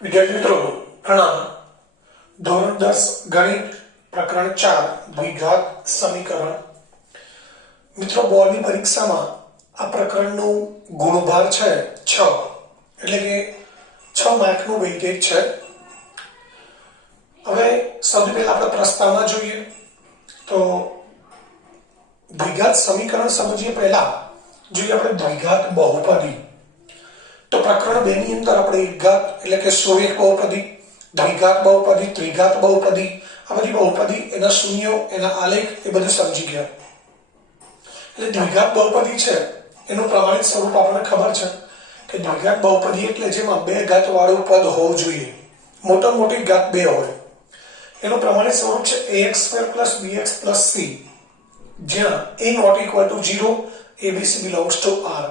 विद्यार्थी मित्रों प्रणाम। धोरण 10 गणित प्रकरण 4 द्विघात समीकरण। मित्रों बोर्डની પરીક્ષામાં આ પ્રકરણનું ગુણભાર છે 6 એટલે કે 6 માર્કનું વેઇટેજ છે। હવે સૌથી પહેલા આપણે પ્રસ્તાવના જોઈએ તો દ્વિઘાત સમીકરણ સમજીએ પહેલા જોઈએ આપણે દ્વિઘાત બહુપદી। तो प्रकरण 2 ની અંદર આપણે એકઘાત એટલે કે 101 બહુપદી, દ્વિઘાત બહુપદી, ત્રિઘાત બહુપદી, આ બધી બહુપદી એના શૂન્યો એના આલેખ એ બધું સમજી ગયા। એટલે દ્વિઘાત બહુપદી છે એનું પ્રમાણિત સ્વરૂપ આપણને ખબર છે કે દ્વિઘાત બહુપદી એટલે જેમાં બે ઘાત વાળું પદ હોવું જોઈએ, મોટા મોટી ઘાત બે હોય। એનું પ્રમાણિત સ્વરૂપ છે ax² + bx + c, જ્યાં a ≠ 0, abc belongs to R।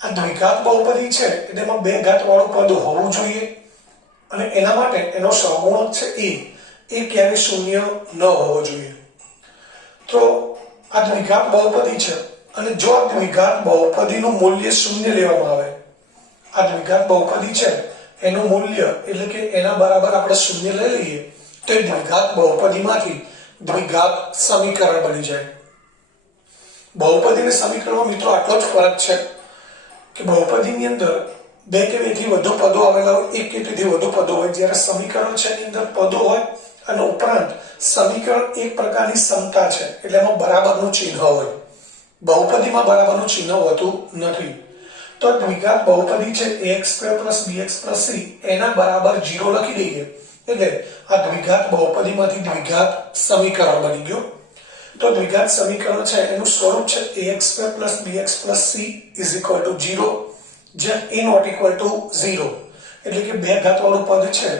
આ દ્વિઘાત બહુપદી છે એટલે એમાં બે ઘાત વાળું પદ હોવું જોઈએ અને એના માટે એનો સહગુણક છે એ ક્યારે શૂન્ય ન હોવો જોઈએ। તો આ દ્વિઘાત બહુપદી છે અને જો આ દ્વિઘાત બહુપદીનું મૂલ્ય શૂન્ય લેવામાં આવે, આ દ્વિઘાત બહુપદી છે એનું મૂલ્ય એટલે કે એના બરાબર આપણે શૂન્ય લઈ લઈએ તો એ દ્વિઘાત બહુપદીમાંથી દ્વિઘાત સમીકરણ બની જાય। બહુપદી અને સમીકરણમાં મિત્રો આટલો જ ફરક છે કે બહુપદીની અંદર બે કે બેથી વધુ પદો આવેલા હોય, એક કે તેથી વધુ પદો હોય, જ્યારે સમીકરણ છે એની અંદર પદો હોય અને ઉપરાંત સમીકરણ એક પ્રકારની સમતા છે એટલે એમાં બરાબરનું ચિહ્ન હોય। બહુપદીમાં બરાબરનું ચિહ્ન હોતું નથી। તો દ્વિઘાત બહુપદી છે ax² + bx + c એના બરાબર 0 લખી દઈએ એટલે આ દ્વિઘાત બહુપદીમાંથી દ્વિઘાત સમીકરણ બની ગયું। तो द्विघात समीकरण છે એનું સ્વરૂપ છે ax² + bx + c = 0, જ્યાં a ≠ 0 એટલે કે બે ઘાત વાળું પદ છે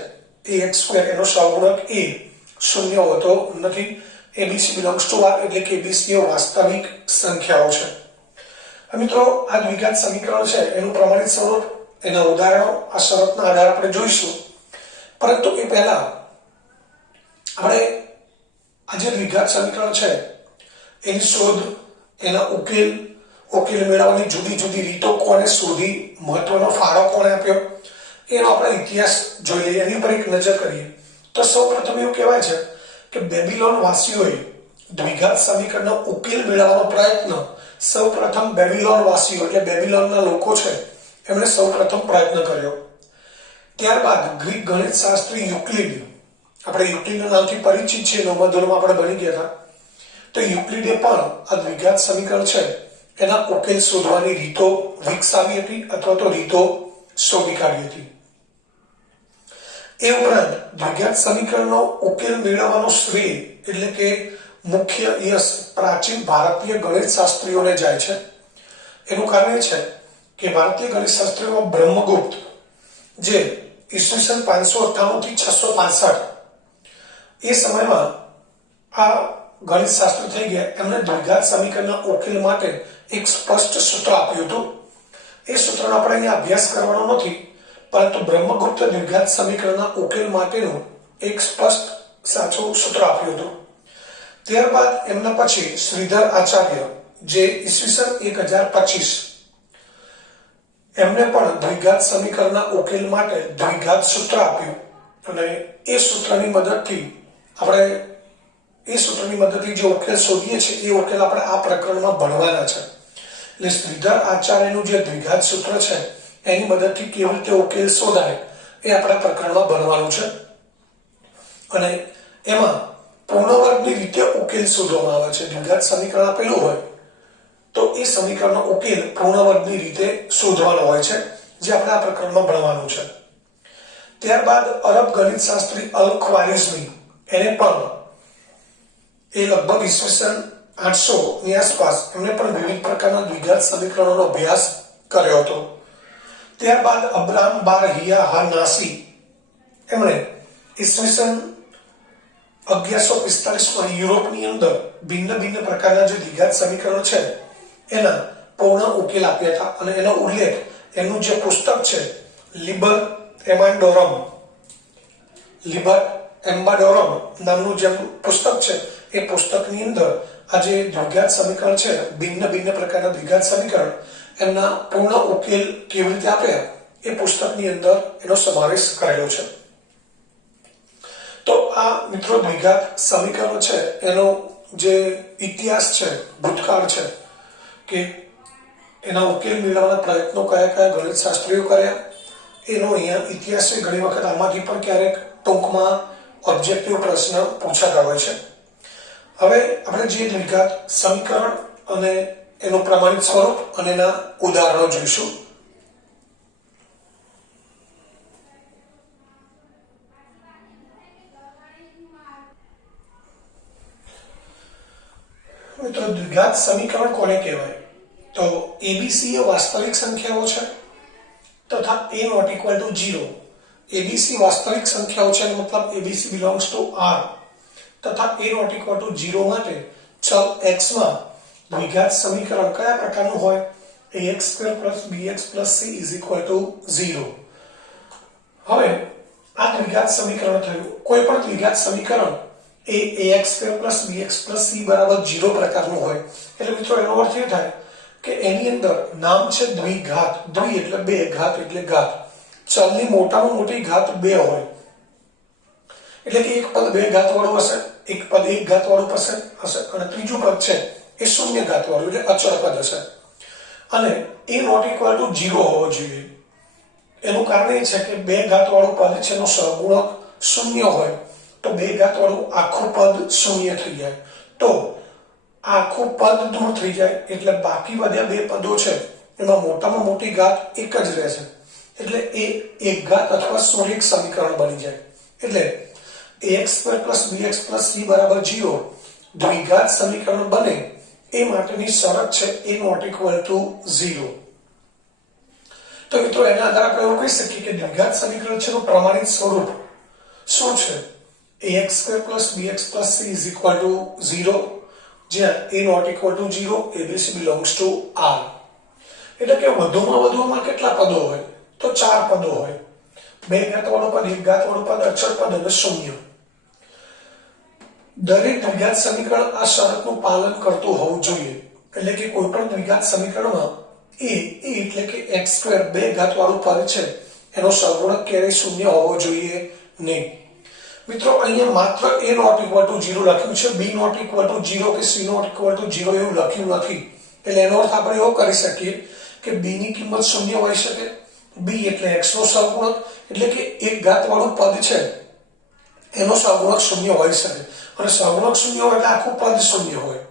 ax² એનો સહગુણક a શૂન્ય હોતો નથી, abc belongs to R એટલે કે abc એ વાસ્તવિક સંખ્યાઓ છે। મિત્રો આ દ્વિઘાત સમીકરણ છે એનું પ્રમાણિત સ્વરૂપ એના ઉદાહરણો આ શરતના આધારે આપણે જોઈશું, પરંતુ એ પહેલા આપણે આ જે દ્વિઘાત સમીકરણ છે એની શોધ, એના ઉકેલ મેળવવાની જુદી જુદી રીતો કોને શોધી, મહત્વનો ફાળો કોણે આપ્યો એનો આપણે ઇતિહાસ જોઈ લઈએ, એની પર એક નજર કરીએ। તો સૌપ્રથમ એવું કહેવાય છે કે બેબીલોન વાસીઓએ દ્વિઘાત સમીકરણનો ઉકેલ મેળવવાનો પ્રયત્ન સૌપ્રથમ બેબીલોન વાસીઓ એટલે બેબીલોનના લોકો છે એમણે સૌપ્રથમ પ્રયત્ન કર્યો। ત્યારબાદ ગ્રીક ગણિત શાસ્ત્રી યુક્લિડ, આપણે યુક્લિડના નામથી પરિચિત છે, 9મા ધોરણમાં આપણે ભણી ગયા હતા। તો યુક્લિડે પણ આ દ્વિઘાત સમીકરણ છે એના ઉકેલ શોધવાની રીતો વિકસાવી હતી અથવા તો રીતો શોધી કાઢી હતી। એ ઉપરાંત દ્વિઘાત સમીકરણનો ઉકેલ મેળવવાનો શ્રેય એટલે કે મુખ્ય યશ પ્રાચીન ભારતીય ગણિત શાસ્ત્રીઓને જાય છે। એનું કારણ એ છે કે ભારતીય ગણિત શાસ્ત્રીઓમાં બ્રહ્મગુપ્ત જે ઈસવીસન 598 થી 665 એ સમયમાં આ ગણિત શાસ્ત્ર થઈ ગયા, એમણે દ્વિઘાત સમીકરણના ઉકેલ માટે એક સ્પષ્ટ સૂત્ર આપ્યું હતું। એ સૂત્રનો આપણે અહીંયા અભ્યાસ કરવાનો નથી, પરંતુ બ્રહ્મગુપ્ત દ્વિઘાત સમીકરણના ઉકેલ માટેનું એક સ્પષ્ટ સાચું સૂત્ર આપ્યું હતું। ત્યારબાદ એમના પછી શ્રીધર આચાર્ય જે ઈસવીસન 1025 એમને પણ દ્વિઘાત સમીકરણના ઉકેલ માટે દ્વિઘાત સૂત્ર આપ્યું અને એ સૂત્રની મદદથી જે ઉકેલ શોધીએ છીએ એ ઉકેલ આપણે આ પ્રકરણમાં ભણવાના છે। એટલે શ્રીધર આચાર્યનું જે દ્વિઘાત સૂત્ર છે એની મદદથી કેવી રીતે ઉકેલ શોધાય એ આપણા પ્રકરણમાં ભણવાનું છે અને એમાં પૂર્ણવર્ગની રીતે ઉકેલ શોધવામાં આવે છે। દ્વિઘાત સમીકરણ આપેલું હોય તો એ સમીકરણનો ઉકેલ પૂર્ણવર્ગની રીતે શોધવાનો હોય છે, જે આપણે આ પ્રકરણમાં ભણવાનું છે। ત્યારબાદ અરબ ગણિત શાસ્ત્રી અલ-ખ્વારિઝમી એને પણ એ લગભગ ઈસવીસન 800 ની આસપાસ એમણે પણ વિવિધ પ્રકારના દ્વિઘાત સમીકરણોનો અભ્યાસ કર્યો હતો। ત્યારબાદ અબ્રાહમ બારહિયા નાસી એમણે ઈસવીસન 1145માં યુરોપની અંદર ભિન્ન પ્રકારના જે દ્વિઘાત સમીકરણો છે એના પૂર્ણ ઉકેલ આપ્યા હતા અને એનો ઉલ્લેખ એમનું જે પુસ્તક છે લિબર એમ્બાડોરમ નામનું જે પુસ્તક છે એ પુસ્તકની અંદર આ જે દ્વિઘાત સમીકરણ છે ભિન્ન પ્રકારના દ્વિઘાત સમીકરણ એમના પૂર્ણ ઉકેલ કેવી રીતે આપ્યા એ પુસ્તકની અંદર એનો સમાવેશ કરેલો છે. તો આ મિત્રો દ્વિઘાત સમીકરણ છે એનો જે ઇતિહાસ છે, ભૂતકાળ છે, કે એના ઉકેલ મેળવવાના પ્રયત્નો કયા કયા ગણિત શાસ્ત્રીઓ કર્યા એનો અહીંયા ઇતિહાસ છે. ઘણી વખત આમાંથી પણ ક્યારેક ટૂંકમાં ઓબ્જેક્ટિવ પ્રશ્ન પૂછાતા હોય છે. હવે આપણે જે દ્વિઘાત સમીકરણ અને એનું પ્રમાણિત સ્વરૂપ અને એના ઉદાહરણો જોઈશું. મિત્રો દ્વિઘાત સમીકરણ કોને કહેવાય? તો એબીસી એ વાસ્તવિક સંખ્યાઓ છે તથા a not equal to 0. ABC વાસ્તવિક સંખ્યાઓ છે, મતલબ એબીસી belongs to R તથા a not equal to 0 માટે ચલ x માં દ્વિઘાત સમીકરણ કયા પ્રકારનું હોય? ax² + bx + c = 0. હવે આ દ્વિઘાત સમીકરણ થયું. કોઈ પણ દ્વિઘાત સમીકરણ એ ax² + bx + c = 0 પ્રકારનું હોય એટલે મિત્રો એનો અર્થ એ થાય કે એની અંદર નામ છે દ્વિઘાત. દ્વિ એટલે બે, ઘાત એટલે ઘાત. ચલની મોટામાં મોટી ઘાત 2 હોય એટલે કે એક પદ 2 ઘાત વાળું હશે, એક પદ 1 ઘાત વાળું હશે અને ત્રીજું પદ છે એ શૂન્ય ઘાત વાળું એટલે અચળ પદ હશે. અને a not equal to 0 હોવો જોઈએ. એનું કારણ એ છે કે 2 ઘાત વાળું પદ છે એનો સહગુણક શૂન્ય હોય તો 2 ઘાત વાળું આખું પદ શૂન્ય થઈ જાય. તો આખું પદ દૂર થઈ જાય એટલે બાકી વધ્યા 2 પદો છે એમાં મોટામાં મોટી ઘાત એક જ રહેશે એટલે એ એક ઘાત અથવા શૂન્યક સમીકરણ બની જાય. એટલે ax² + bx + c = 0 દ્વિઘાત સમીકરણ બને એ માટેની શરત છે a not equal to 0. તો મિત્રો એના આધારે આપણે એવું કહી શકીએ કે દ્વિઘાત સમીકરણ છે એનું પ્રમાણિત સ્વરૂપ શું છે? ax² + bx + c = 0 જ્યાં a not equal to 0, abc belongs to R. એટલે કે વધુમાં કેટલા પદો હોય? તો 4 પદો હોય. 2 ઘાત વાળું પદ, 1 ઘાત વાળું પદ, અચળ પદ અને શૂન્ય. દરેક દ્વિઘાત સમીકરણ આ શરતનું પાલન કરતું હોવું જોઈએ. એટલે કે કોઈ પણ દ્વિઘાત સમીકરણમાં a એટલે કે x² 2 ઘાત વાળું પદ છે એનો સહગુણક ક્યારેય શૂન્ય હોવો જોઈએ નહીં. મિત્રો અહીંયા માત્ર a not equal to 0 લખ્યું છે, b not equal to 0 કે c not equal to 0 એવું લખ્યું નથી. એટલે એનો અર્થ આપણે એવો કરી શકીએ કે b ની કિંમત શૂન્ય હોઈ શકે. b એટલે x નો સહગુણક એટલે કે 1 ઘાત વાળું પદ છે એનો સહગુણક શૂન્ય હોઈ શકે અને સહગુણક શૂન્ય હોય એટલે આખું પદ શૂન્ય હોય.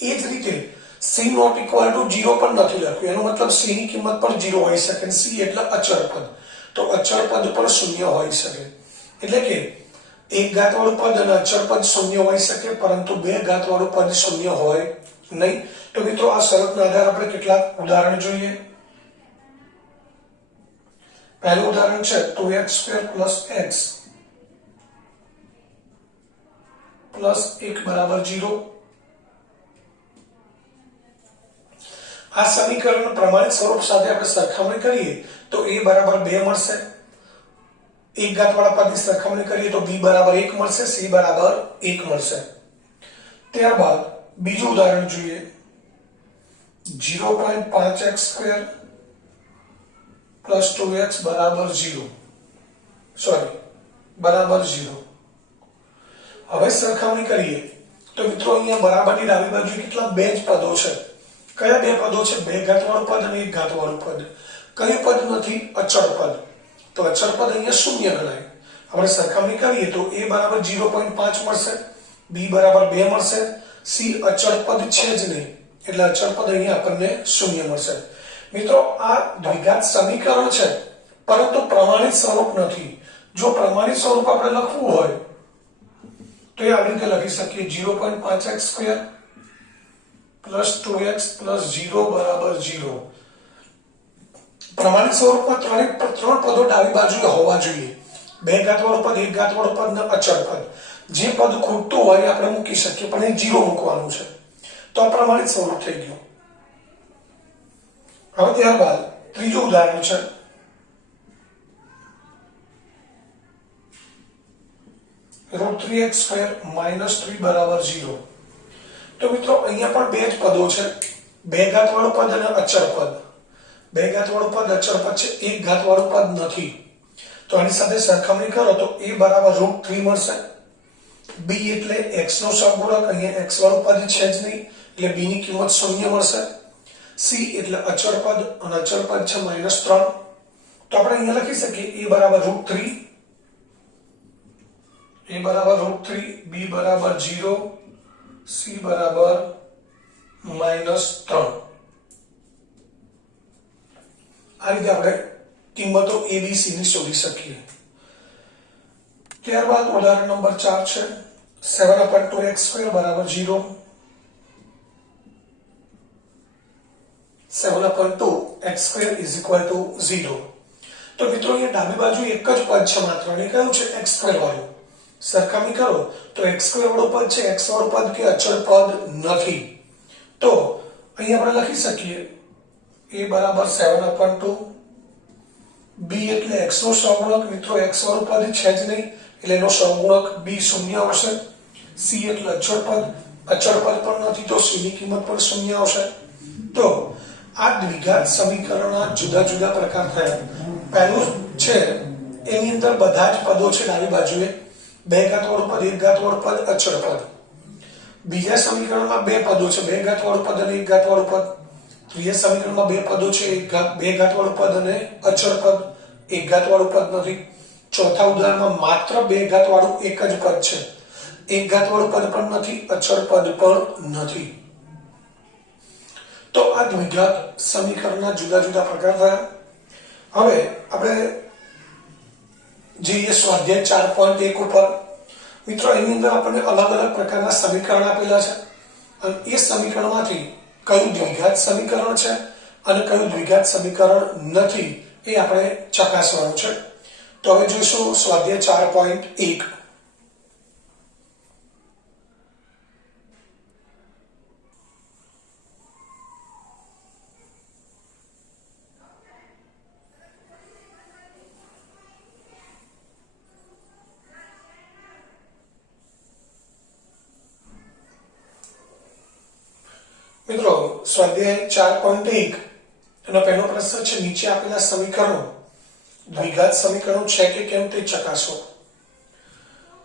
એ જ રીતે c not equal to 0 પણ નથી લખ્યું. એનો મતલબ c ની કિંમત પણ 0 હોઈ શકે. c એટલે અચળ પદ, તો અચળ પદ પણ શૂન્ય હોઈ શકે. એટલે કે 1 ઘાત વાળું પદ અને અચળ પદ શૂન્ય હોઈ શકે પરંતુ 2 ઘાત વાળું પદ શૂન્ય હોય નહીં. તો મિત્રો આ શરતના આધારે આપણે કેટલાક ઉદાહરણ જોઈએ. પહેલું ઉદાહરણ છે 2x² + x + 1 = 0. આ સમીકરણ પ્રમાણિત સ્વરૂપ સાથે આપણે સરખામણી કરીએ તો a = 2 મળશે. 1 ઘાત વાળા પદની સરખામણી કરીએ તો b = 1 મળશે, c = 1 મળશે. ત્યારબાદ બીજું ઉદાહરણ જોઈએ 0.5x² + 2x = 0. હવે સરખામણી કરીએ તો મિત્રો અહીંયા બરાબરની ડાબી બાજુ કેટલા 2 જ પદો છે. કયા 2 પદો છે? 2 ઘાત વાળું પદ અને 1 ઘાત વાળું પદ. કયું પદ નથી? અચળ પદ. તો અચળ પદ અહીંયા શૂન્ય ગણાય. આપણે સરખામણી કરીએ તો a = 0.5 મળશે, b = 2 મળશે, c અચળ પદ છે જ નહીં એટલે અચળ પદ અહીંયા આપણને શૂન્ય મળશે. મિત્રો આ દ્વિઘાત સમીકરણ છે પરંતુ પ્રમાણિત સ્વરૂપ નથી. જો પ્રમાણિત સ્વરૂપ આપણે લખવું હોય તો એ આવી રીતે લખી શકીએ 0.5x² + 2x + 0 = 0. પ્રમાણિત સ્વરૂપમાં ત્રણ પદો ડાબી બાજુએ હોવા જોઈએ. 2 ઘાત વાળું પદ, 1 ઘાત વાળું પદ અને અચળ પદ. જે પદ ખૂટતું હોય આપણે મૂકી શકીએ પણ એ 0 મૂકવાનું છે. તો આ પ્રમાણિત સ્વરૂપ થઈ ગયું. હવે ત્યારબાદ ત્રીજું ઉદાહરણ છે √3x² - 3 = 0. તો મિત્રો અહીંયા પણ 2 જ પદો છે, 2 ઘાત વાળું પદ અને અચળ પદ. બે ઘાતવાળું પદ અચળ પદ છે, એક ઘાતવાળું પદ નથી. તો આની સાથે સરખામણી કરો તો a બરાબર √3 મળશે. b એટલે x નો સહગુણક, અહીંયા x વાળું પદ છે જ નહીં એટલે b ની કિંમત 0 મળશે. c એટલે અચળ પદ અને અચળ પદ છે -3. તો આપણે અહીંયા લખી શકીએ a બરાબર √3, a બરાબર √3, b બરાબર 0, c બરાબર -3. આ રીતે આપણે કિંમતો a b c ની શોધી શકીએ. ત્યારબાદ ઉદાહરણ નંબર 4 છે 7/2x² બરાબર 0. 7/2x² is equal to 0. તો મિત્રો અહીંયા ડાબી બાજુ એક જ પદ છે માત્ર, અને કયું છે x² વાળું. સરખામણી કરો તો x² વાળું પદ છે, x વાળું પદ કે અચળ પદ નથી. તો અહીં આપણે લખી શકીએ a બરાબર 7/2, b એટલે x નો સહગુણક, મિત્રો x વાળું પદ છે જ નહીં એટલે એનો સહગુણક b 0 આવશે. c એટલે અચળ પદ પણ નથી તો c ની કિંમત પણ 0 આવશે. તો આ દ્વિઘાત સમીકરણના જુદા જુદા પ્રકાર થયા. પહેલું છે એની અંદર બધા જ પદો છે ડાબી બાજુએ, બે ઘાતવાળું પદ, એક ઘાતવાળું પદ, અચળ પદ. બીજા સમીકરણમાં બે પદો છે, બે ઘાતવાળું પદ અને એક ઘાતવાળું પદ. ત્રીજા સમીકરણમાં બે પદો છે, બે ઘાતવાળું પદ અને અચળ પદ, એક ઘાતવાળું પદ નથી. ચોથા ઉદાહરણમાં માત્ર બે ઘાતવાળું એક જ પદ છે, એક ઘાતવાળું પદ પણ નથી, અચળ પદ પણ નથી. તો આ દ્વિઘાત સમીકરણના જુદા જુદા પ્રકાર થયા. હવે આપણે જઈએ સ્વાધ્યાય 4.1 ઉપર. મિત્રો એની અંદર આપણને અલગ અલગ પ્રકારના સમીકરણ આપેલા છે અને એ સમીકરણમાંથી કયું દ્વિઘાત સમીકરણ છે અને કયું દ્વિઘાત સમીકરણ નથી એ આપણે ચકાસવાનું છે. તો હવે જોઈશું સ્વાધ્યાય 4.1. મિત્રો સ્વાધ્યાય 4.1 એનો પહેલો પ્રશ્ન છે નીચે આપેલા સમીકરણો દ્વિઘાત સમીકરણો છે કે કેમ તે ચકાસો.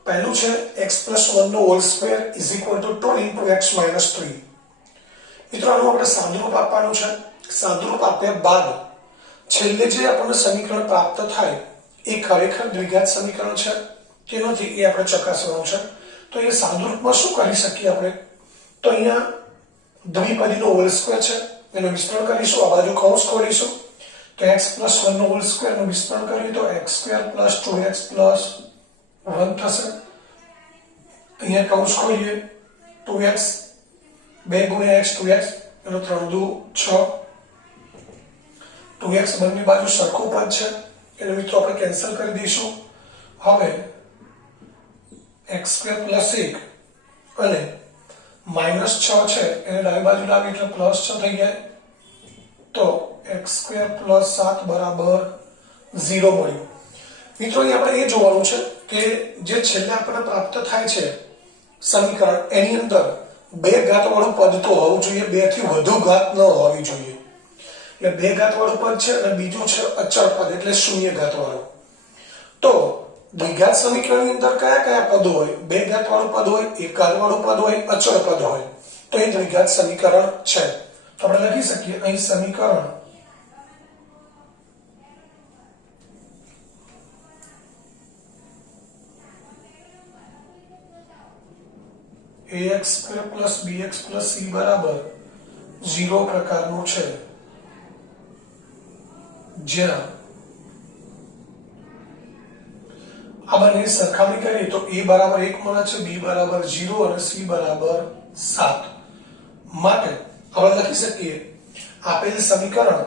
પહેલું છે x + 1 નો whole square is equal to 2 × x - 3. મિત્રો આનું આપણે સાદુરૂપ આપવાનું છે. સાદુરૂપ આપ્યા બાદ છેલ્લે જે આપણને સમીકરણ પ્રાપ્ત થાય એ ખરેખર દ્વિઘાત સમીકરણ છે કે નથી એ આપણે ચકાસવાનું છે. તો એ સાદુરૂપમાં શું કરી શકીએ આપણે? તો અહીંયા દ્વિપદીનો હોલ સ્ક્વેર છે, એનું વિસ્તરણ કરીશું, આ બાજુ કૌંસ ખોલીશું. તો x + 1 નો હોલ સ્ક્વેર નું વિસ્તરણ કરીએ તો x² + 2x + 1 થશે. અહીંયા કૌંસ ખોલીએ 2x 2 × x 2x એનો 3 દુ 6. 2x બંને બાજુ સરખું પદ છે એટલે મિત્રો આપણે કેન્સલ કરી દઈશું. હવે x² + 1 અને -6 છે એને ડાબી બાજુ લાવી એટલે +6 થઈ જાય. તો x² + 7 બરાબર 0 મળ્યું. મિત્રો અહીં આપણે એ જોવાનું છે કે જે છેલ્લે આપણને પ્રાપ્ત થાય છે સમીકરણ એની અંદર બે ઘાતવાળું પદ તો હોવું જોઈએ, બે થી વધુ ઘાત ન હોવી જોઈએ. એટલે બે ઘાતવાળું પદ છે અને બીજું છે અચળ પદ એટલે શૂન્ય ઘાતવાળું. તો દ્વિઘાત સમીકરણની અંદર કયા કયા પદો હોય? બે ઘાતવાળું પદ હોય, એક ઘાતવાળું પદ હોય, અચળ પદ હોય. તો એ દ્વિઘાત સમીકરણ છે. તો આપણે લખી શકીએ અહીં સમીકરણ ax² + bx + c બરાબર 0 પ્રકારનું છે, જ્યાં આ બંને સરખામણી કરીએ તો a બરાબર 1 મળે છે, b બરાબર 0 અને c બરાબર 7. માટે આપણે લખી શકીએ આપેલ સમીકરણ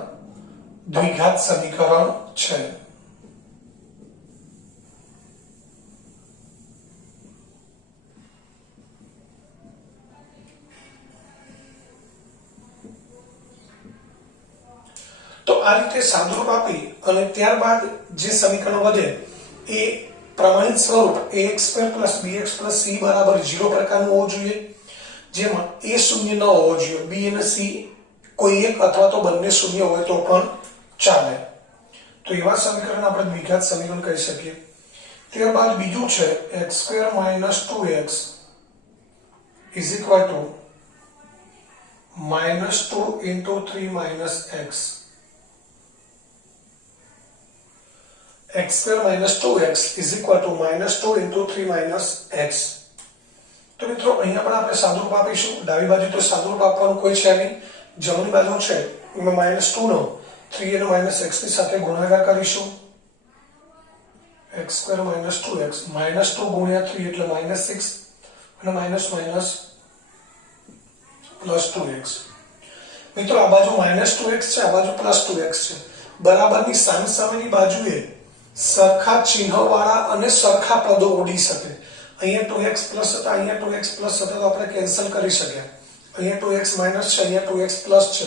દ્વિઘાત સમીકરણ છે. તો આ રીતે સાદુરૂપ આપી અને ત્યારબાદ જે સમીકરણ વધે એ પ્રમાણિત સ્વરૂપ ax² + bx + c બરાબર 0 પ્રકારનું હોવું જોઈએ, જેમાં a શૂન્ય ન હોવો જોઈએ, b અને c કોઈ એક અથવા તો બંને શૂન્ય હોય તો પણ ચાલે. તો એવા સમીકરણ આપણે દ્વિઘાત સમીકરણ કહી શકીએ. ત્યારબાદ બીજું છે x² - 2x is equal to -2 into 3 minus x. x² - 2x is equal to -2 into 3 minus x. તો મિત્રો અહીંયા પણ આપણે સાદુરૂપ આપીશું. ડાબી બાજુ તો સાદુરૂપ આપવાનું કોઈ છે નહીં. જમણી બાજુ છે એમાં -2 નો 3 અને -x ની સાથે ગુણાકાર કરીશું. x² - 2x -2 ગુણ્યા 3 એટલે -6 અને માઇનસ માઇનસ +2x. મિત્રો આ બાજુ -2x છે, આ બાજુ +2x છે. બરાબરની સામસામેની બાજુએ સરખા ચિહ્નવાળા અને સરખા પદો ઉડી શકે. અહીંયા 2x પ્લસ હતા, અહીંયા 2x પ્લસ હતા, તો આપણે કેન્સલ કરી શક્યા. અહીંયા 2x માઇનસ છે, અહીંયા 2x પ્લસ છે,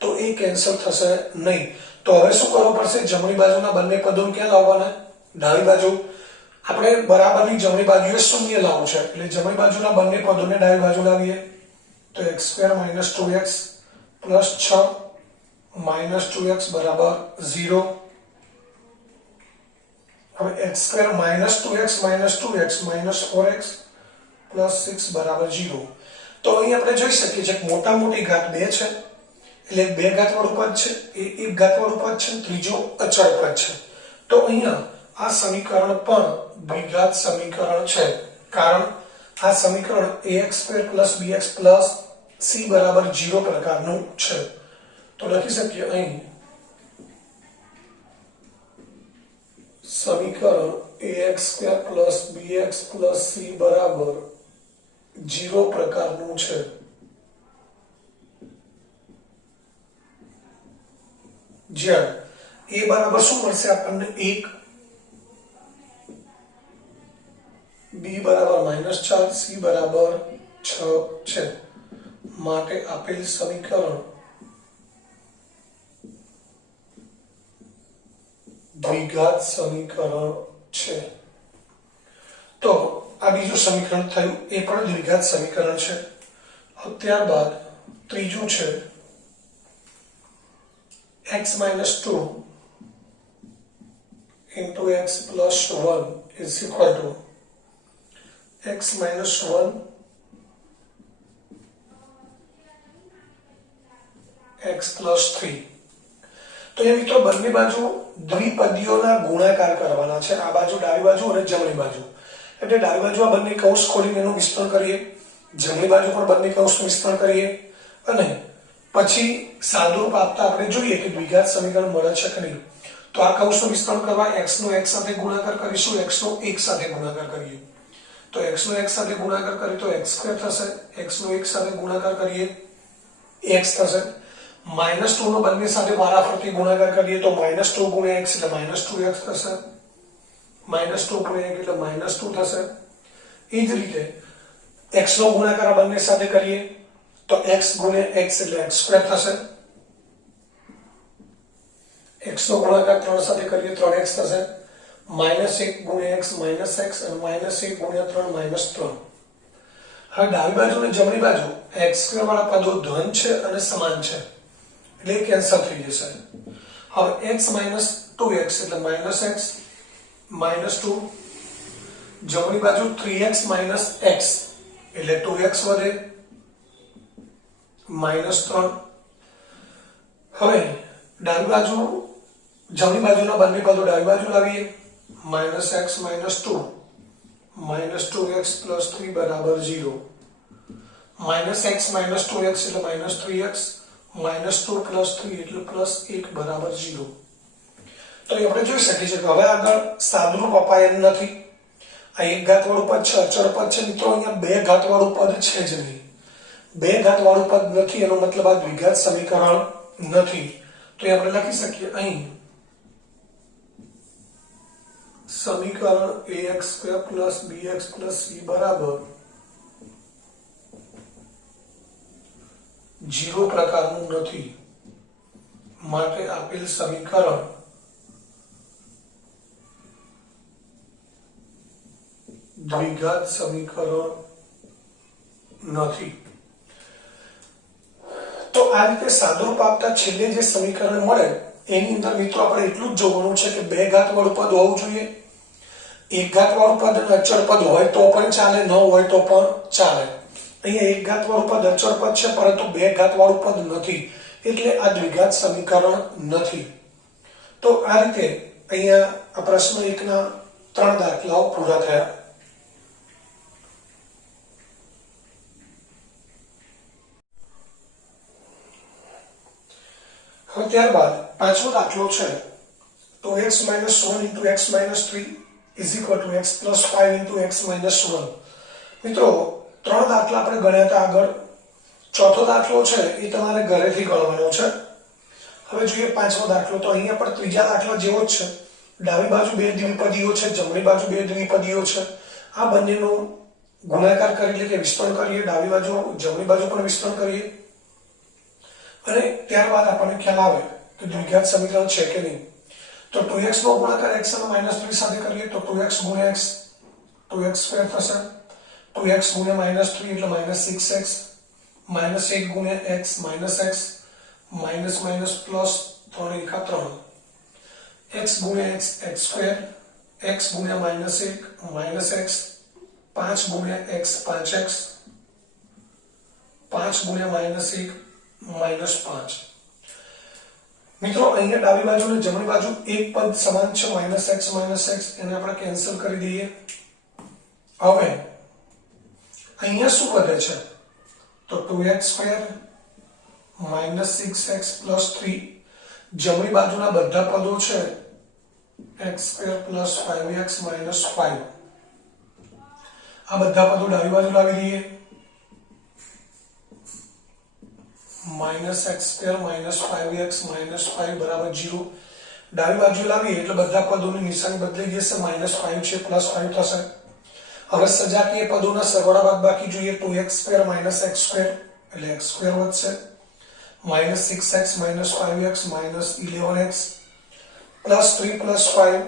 તો એ કેન્સલ થશે નહીં. તો હવે શું કરવું પડશે? જમણી બાજુના બંને પદોને ક્યાં લાવવાના? ડાબી બાજુ. આપણે બરાબરની જમણી બાજુએ શૂન્ય લાવવું છે, એટલે જમણી બાજુના બંને પદોને ડાબી બાજુ લાવીએ. તો x² - 2x પ્લસ 6 -2x બરાબર 0. હવે x² - 2x - 2x -4x plus 6 બરાબર 0. તો અહીં આપણે જોઈ શકીએ છીએ કે મોટા મોટી ઘાત 2 છે, એટલે 2 ઘાત વાળું પદ છે, એ 1 ઘાત વાળું પદ છે, ત્રીજો અચળ પદ છે. તો અહીંયા આ સમીકરણ પણ દ્વિઘાત સમીકરણ છે, કારણ આ સમીકરણ ax² + bx + c બરાબર 0 પ્રકારનું છે. તો લખી શકીએ અહીં સમીકરણ ax² + bx + c બરાબર 0 પ્રકારનું છે. જ્યાં a બરાબર શું મળશે આપણને? 1, b બરાબર -4, c બરાબર 6 છે. માટે આપેલ સમીકરણ દ્વિઘાત સમીકરણ છે. તો આ બીજું સમીકરણ થયું, એ પણ દ્વિઘાત સમીકરણ છે. ત્યારબાદ ત્રીજું છે x - 2 into x plus 1 is equal to x - 1 x plus 3. તો એ મિત્રો બંને બાજુ દ્વિપદીઓના ગુણાકાર કરવાના છે. આ બાજુ ડાબી બાજુ અને જમણી બાજુ. એટલે ડાબી બાજુ આ બંને કૌંસ ખોલીને એનું વિસ્તરણ કરીએ, જમણી બાજુ પણ બંને કૌંસનું વિસ્તરણ કરીએ, અને પછી સાદુરૂપ આપતા આપણે જોઈએ કે દ્વિઘાત સમીકરણ મળે છે કે નહીં. તો આ કૌંસનું વિસ્તરણ કરવા x નો x સાથે ગુણાકાર કરીશું, x નો 1 સાથે ગુણાકાર કરીએ. તો x નો x સાથે ગુણાકાર કરીએ તો x² થશે, x નો 1 સાથે ગુણાકાર કરીએ x થશે. -2 નો બંને સાથે વારાફરતી ગુણાકાર કરીએ તો -2 ગુણ્યા x એટલે -2x થશે, -2 ગુણ્યા 1 એટલે -2 થશે. એ જ રીતે x નો ગુણાકાર આ બંને સાથે કરીએ તો x ગુણ્યા x એટલે x² થશે. x નો ગુણાકાર 3 સાથે કરીએ 3x થશે. -1 ગુણ્યા x -x અને -1 ગુણ્યા 3 -3. હવે ડાબી બાજુ અને જમણી બાજુ x² વાળા પદો ધન છે અને સમાન છે, એટલે કેન્સલ થઈ જશે. હવે x - 2x એટલે -x -2, જમણી બાજુ 3x - x એટલે 2x વધે -3. હવે ડાબી બાજુ જમણી બાજુના બંને પદો ડાબી બાજુ લાવીએ. -x - 2 -2x + 3 બરાબર 0. -x - 2x એટલે -3x, -2 + 3 એટલે +1 બરાબર 0. તો આપણે જોઈ શકીએ છીએ કે હવે આગળ સાદુરૂપ અપાય એમ નથી. આ 1 ઘાત વાળું પદ છે, અચળ પદ છે. મિત્રો અહીંયા 2 ઘાત વાળું પદ છે જ નહીં. 2 ઘાત વાળું પદ નથી એનો મતલબ આ દ્વિઘાત સમીકરણ નથી. તો આપણે લખી શકીએ અહીં સમીકરણ ax² + bx + c બરાબર 0 પ્રકારનું નથી. માટે આપેલ સમીકરણ દ્વિઘાત સમીકરણ નથી. તો આ રીતે સાદુરૂપ આપતા છેલ્લે જે સમીકરણ મળે એની અંદર મિત્રો આપણે એટલું જ જોવાનું છે કે બે ઘાત વાળું પદ હોવું જોઈએ, એક ઘાત વાળું પદ અને અચળ પદ હોય તો પણ ચાલે, ન હોય તો પણ ચાલે. અહીંયા એક ઘાત વાળું પદ અચળ પદ છે પરંતુ બે ઘાત વાળું પદ નથી, એટલે આ દ્વિઘાત સમીકરણ નથી. તો આ રીતે અહીંયા આ પ્રશ્ન 1 ના 3 દાખલાઓ પૂરા થયા. હવે ત્યારબાદ પાંચમો દાખલો છે 2x - 1 * x - 3 = x + 5 * x - 1. મિત્રો ત્રણ દાખલા આપણે ગણ્યા હતા આગળ. ચોથો દાખલો છે એ તમારે ઘરેથી ગણવાનો છે. હવે જોઈએ પાંચમો દાખલો. તો અહીંયા પણ ત્રીજા દાખલા જેવો જ છે. ડાબી બાજુ બે દ્વિપદીઓ છે, જમણી બાજુ બે દ્વિપદીઓ છે. આ બંનેનો ગુણાકાર કરી એટલે કે વિસ્તરણ કરીએ, ડાબી બાજુ જમણી બાજુ પણ વિસ્તરણ કરીએ અને ત્યારબાદ આપણને ખ્યાલ આવે કે દ્વિઘાત સમીકરણ છે કે નહીં. તો 2x નો ગુણાકાર x અને -3 સાથે કરીએ તો 2x * x 2x² થશે. 2x * -3 એટલે -6x, -1 * x -x, minus minus plus 3 * 3, x * x x², x * -1 -x, 5 * x 5x, 5 * -1 -5. મિત્રો અહીંયા ડાબી બાજુ અને જમણી બાજુ એક પદ સમાન છે -x એને આપણે કેન્સલ કરી દઈએ. હવે અહીંયા શું વધે છે તો 2x² -6x + 3. જમણી બાજુના બધા પદો છે x² + 5x - 5. આ બધા પદો ડાબી બાજુ લાવી દઈએ. -x² - 5x - 5 = 0. ડાબી બાજુ લાવીએ એટલે બધા પદોની નિશાની બદલાઈ જશે. -5 છે +5 થશે. હવે સજાતીય પદોના સરવાળા બાદબાકી જોઈએ. 2x² - x² એટલે x² વધશે, -6x - 5x - 11x, +3 + 5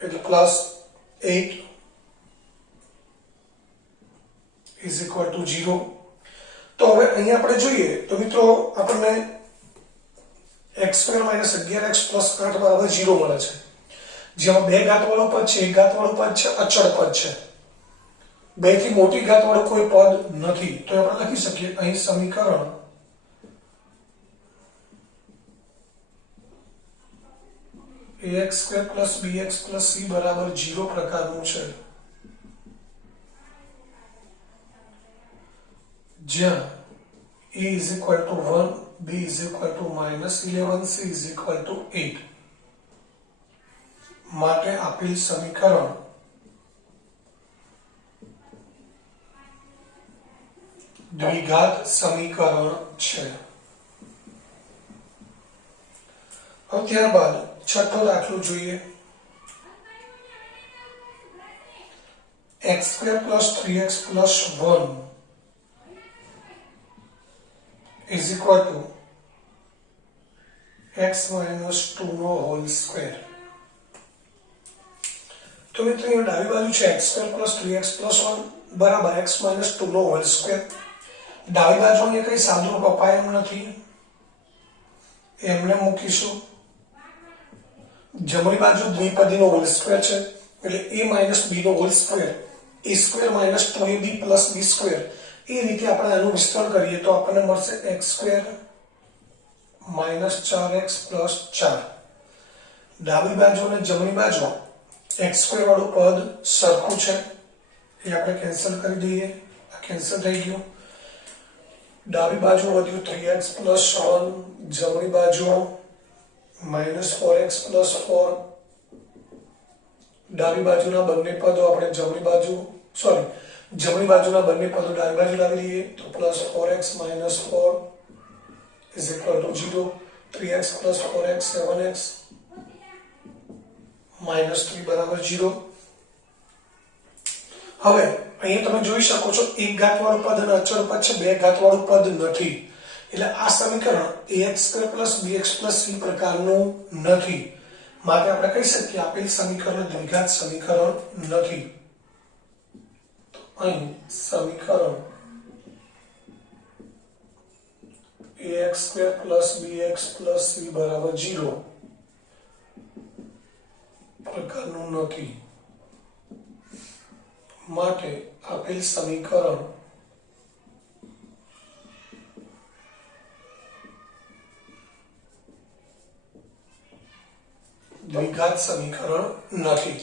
એટલે +8 = 0. તો હવે અહીંયા આપણે જોઈએ તો મિત્રો આપણને x² - 11x + 8 = 0 મળે છે. જેમાં બે ઘાત વાળું પદ છે, એક ઘાત વાળું પદ છે, અચળ પદ છે. બે થી મોટી ઘાત વાળું કોઈ પદ નથી. તો આપણે લખી શકીએ અહીં સમીકરણ ax² + bx + c = 0 પ્રકારનું છે, જ્યાં a = 1, b = -11, c = 8. માટે આપેલ સમીકરણ દ્વિઘાત સમીકરણ છે. હવે ત્યારબાદ છઠ્ઠો દાખલો જોઈએ. x² + 3x + 1 = x - 2². તો મિત્રો અહીં ડાબી બાજુ છે x² + 3x + 1 બરાબર x - 2². ડાબી બાજુ અહીંયા કઈ સાદુરૂપ અપાય એમ નથી, એમને મૂકીશું. જમણી બાજુ દ્વિપદીનો હોલ સ્ક્વેર છે એટલે a - b નો whole square, a² - 2ab + b². એ રીતે આપણે આનું વિસ્તરણ કરીએ તો આપણને મળશે x² - 4x + 4. ડાબી બાજુ અને જમણી બાજુ x² વાળું પદ સરખું છે, એ આપણે કેન્સલ કરી દઈએ. આ કેન્સલ થઈ ગયું. ડાબી બાજુ વધ્યું 3x + 1, જમણી બાજુ -4x + 4. ડાબી બાજુના બંને પદો આપણે જમણી બાજુના બંને પદો ડાબી બાજુ લાવી દઈએ તો +4x - 4 = 0. 3x + 4x 7x, -3 = 0. હવે અહીંયા તમે જોઈ શકો છો એક ઘાત વાળું પદ અને અચળ પદ છે, બે ઘાત વાળું પદ નથી. એટલે આ સમીકરણ ax² + bx + c પ્રકારનું નથી. માટે આપણે કહી શકીએ આપેલ સમીકરણ દ્વિઘાત સમીકરણ નથી. તો અહીં સમીકરણ ax² + bx + c = 0 પ્રકારનું નથી. માટે આપેલ સમીકરણ દ્વિઘાત સમીકરણ નથી.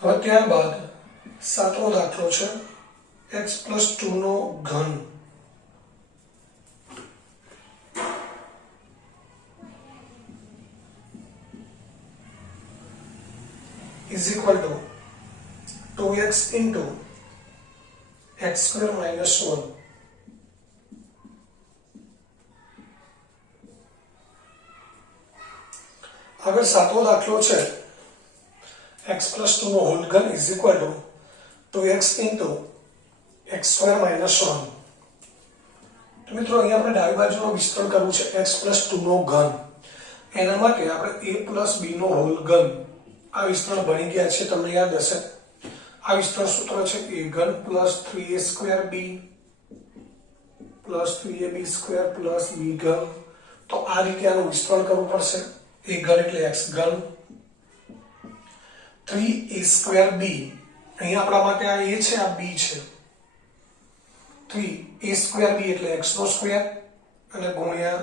હવે ત્યારબાદ સાતમો દાખલો છે x+2 નો ઘન is equal to 2x into x square minus 1. अगर सातवो दाखलो है x+2 નો હોલ ઘન is equal to 2x into x square minus 1. તો મિત્રો અહીંયા આપણે ડાબી બાજુનો વિસ્તરણ કરવું છે x+2 નો ઘન. એના માટે આપણે a plus b નો હોલ ઘન આ વિસ્તરણ બની ગયા છે, તમને યાદ હશે. આ વિસ્તરણ સૂત્ર છે a ઘન plus 3a square b plus 3ab square plus b ઘન. તો આ રીતે આનું વિસ્તરણ કરવું પડશે. a ઘન એટલે x ઘન 3a square b, અહીંયા આપણા માટે આ a છે, આ b છે. 3a square b એટલે x નો સ્ક્વેર અને ગુણ્યા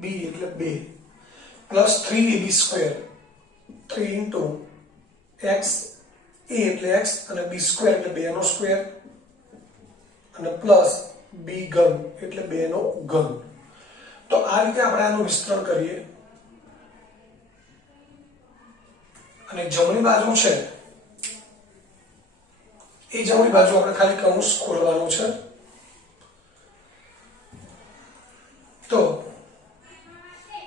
b એટલે 2 plus 3ab square 3 into x, a એટલે x અને b સ્ક્વેર એટલે 2 નો સ્ક્વેર અને પ્લસ b ઘન એટલે 2 નો ઘન. તો આ રીતે આપણે આનું વિસ્તરણ કરીએ અને જમણી બાજુ છે એ જમણી બાજુ આપણે ખાલી કૌંસ ખોલવાનું છે. તો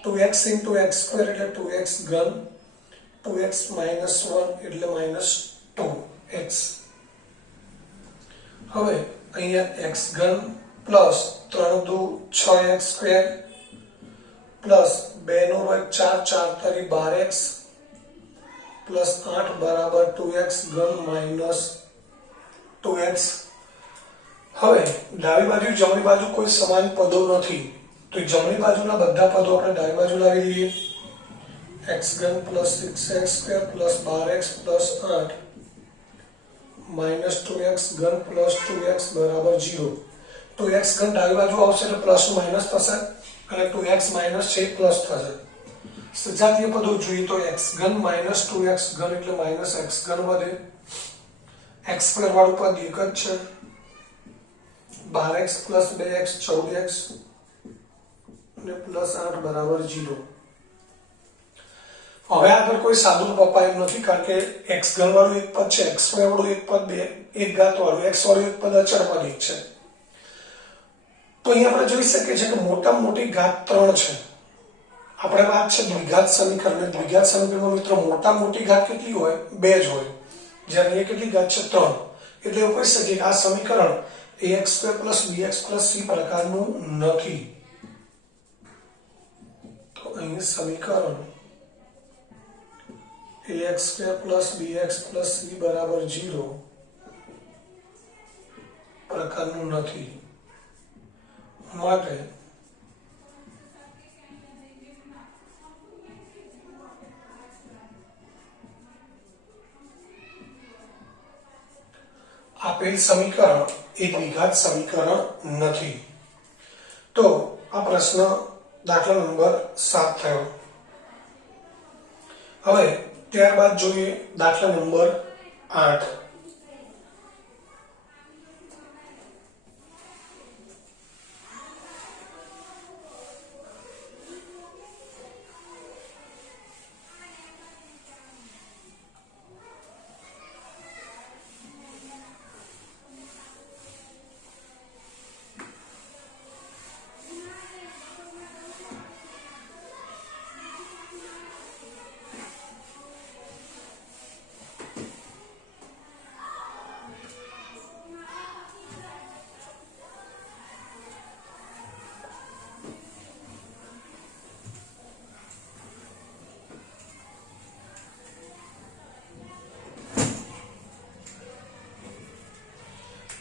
2x into x square એટલે 2x ઘન 2x minus 1 એટલે minus 2x. હવે અહીંયા x ઘન પ્લસ 3 દુ 6x સ્ક્વેર પ્લસ 2 નો વર્ગ 4 4 તારી 12x પ્લસ 8 બરાબર 2x ઘન માઇનસ 2x. હવે ડાબી બાજુ જમણી બાજુ કોઈ સમાન પદો નથી, તો જમણી બાજુના બધા પદો આપણે ડાબી બાજુ લાવી દઈએ. x ઘન plus 6x square plus 12x plus 8 minus 2x ઘન પ્લસ 2x બરાબર 0. તો x ઘન ડાબી બાજુ આવશે એટલે પ્લસ માઇનસ થશે અને 2x માઇનસ છે પ્લસ થશે. સજાતીય પદો જોઈએ તો x ઘન માઇનસ 2x ઘન એટલે માઇનસ x ઘન વધે. x સ્ક્વેર વાળું પદ એક જ છે. 12x પ્લસ 2x 14x અને પ્લસ 8 બરાબર 0. હવે આગળ કોઈ સાદું પપ્પા એમ નથી, કારણ કે x ઘન વાળું એક પદ છે, x સ્ક્વેર વાળું એક પદ, એક ઘાત વાળું x વાળું એક પદ, અચળ પદ એક છે. તો અહીંયા આપણે જોઈ શકીએ છીએ કે મોટામાં મોટી ઘાત 3 છે. આપણે વાત છે દ્વિઘાત સમીકરણ. દ્વિઘાત સમીકરણમાં મિત્રો મોટામાં મોટી ઘાત કેટલી હોય? 2 જ હોય. જ્યારે અહીંયા કેટલી ઘાત છે? 3. એટલે એવું કહી શકીએ કે આ સમીકરણ ax² + bx + c પ્રકારનું નથી. તો અહીં સમીકરણ ax² + bx + c બરાબર 0 પ્રકારનું નથી. માટે આપેલ સમીકરણ એ દ્વિઘાત સમીકરણ નથી. તો આ પ્રશ્ન દાખલા નંબર 7 થયો. હવે ત્યારબાદ જોઈએ દાખલા નંબર 8.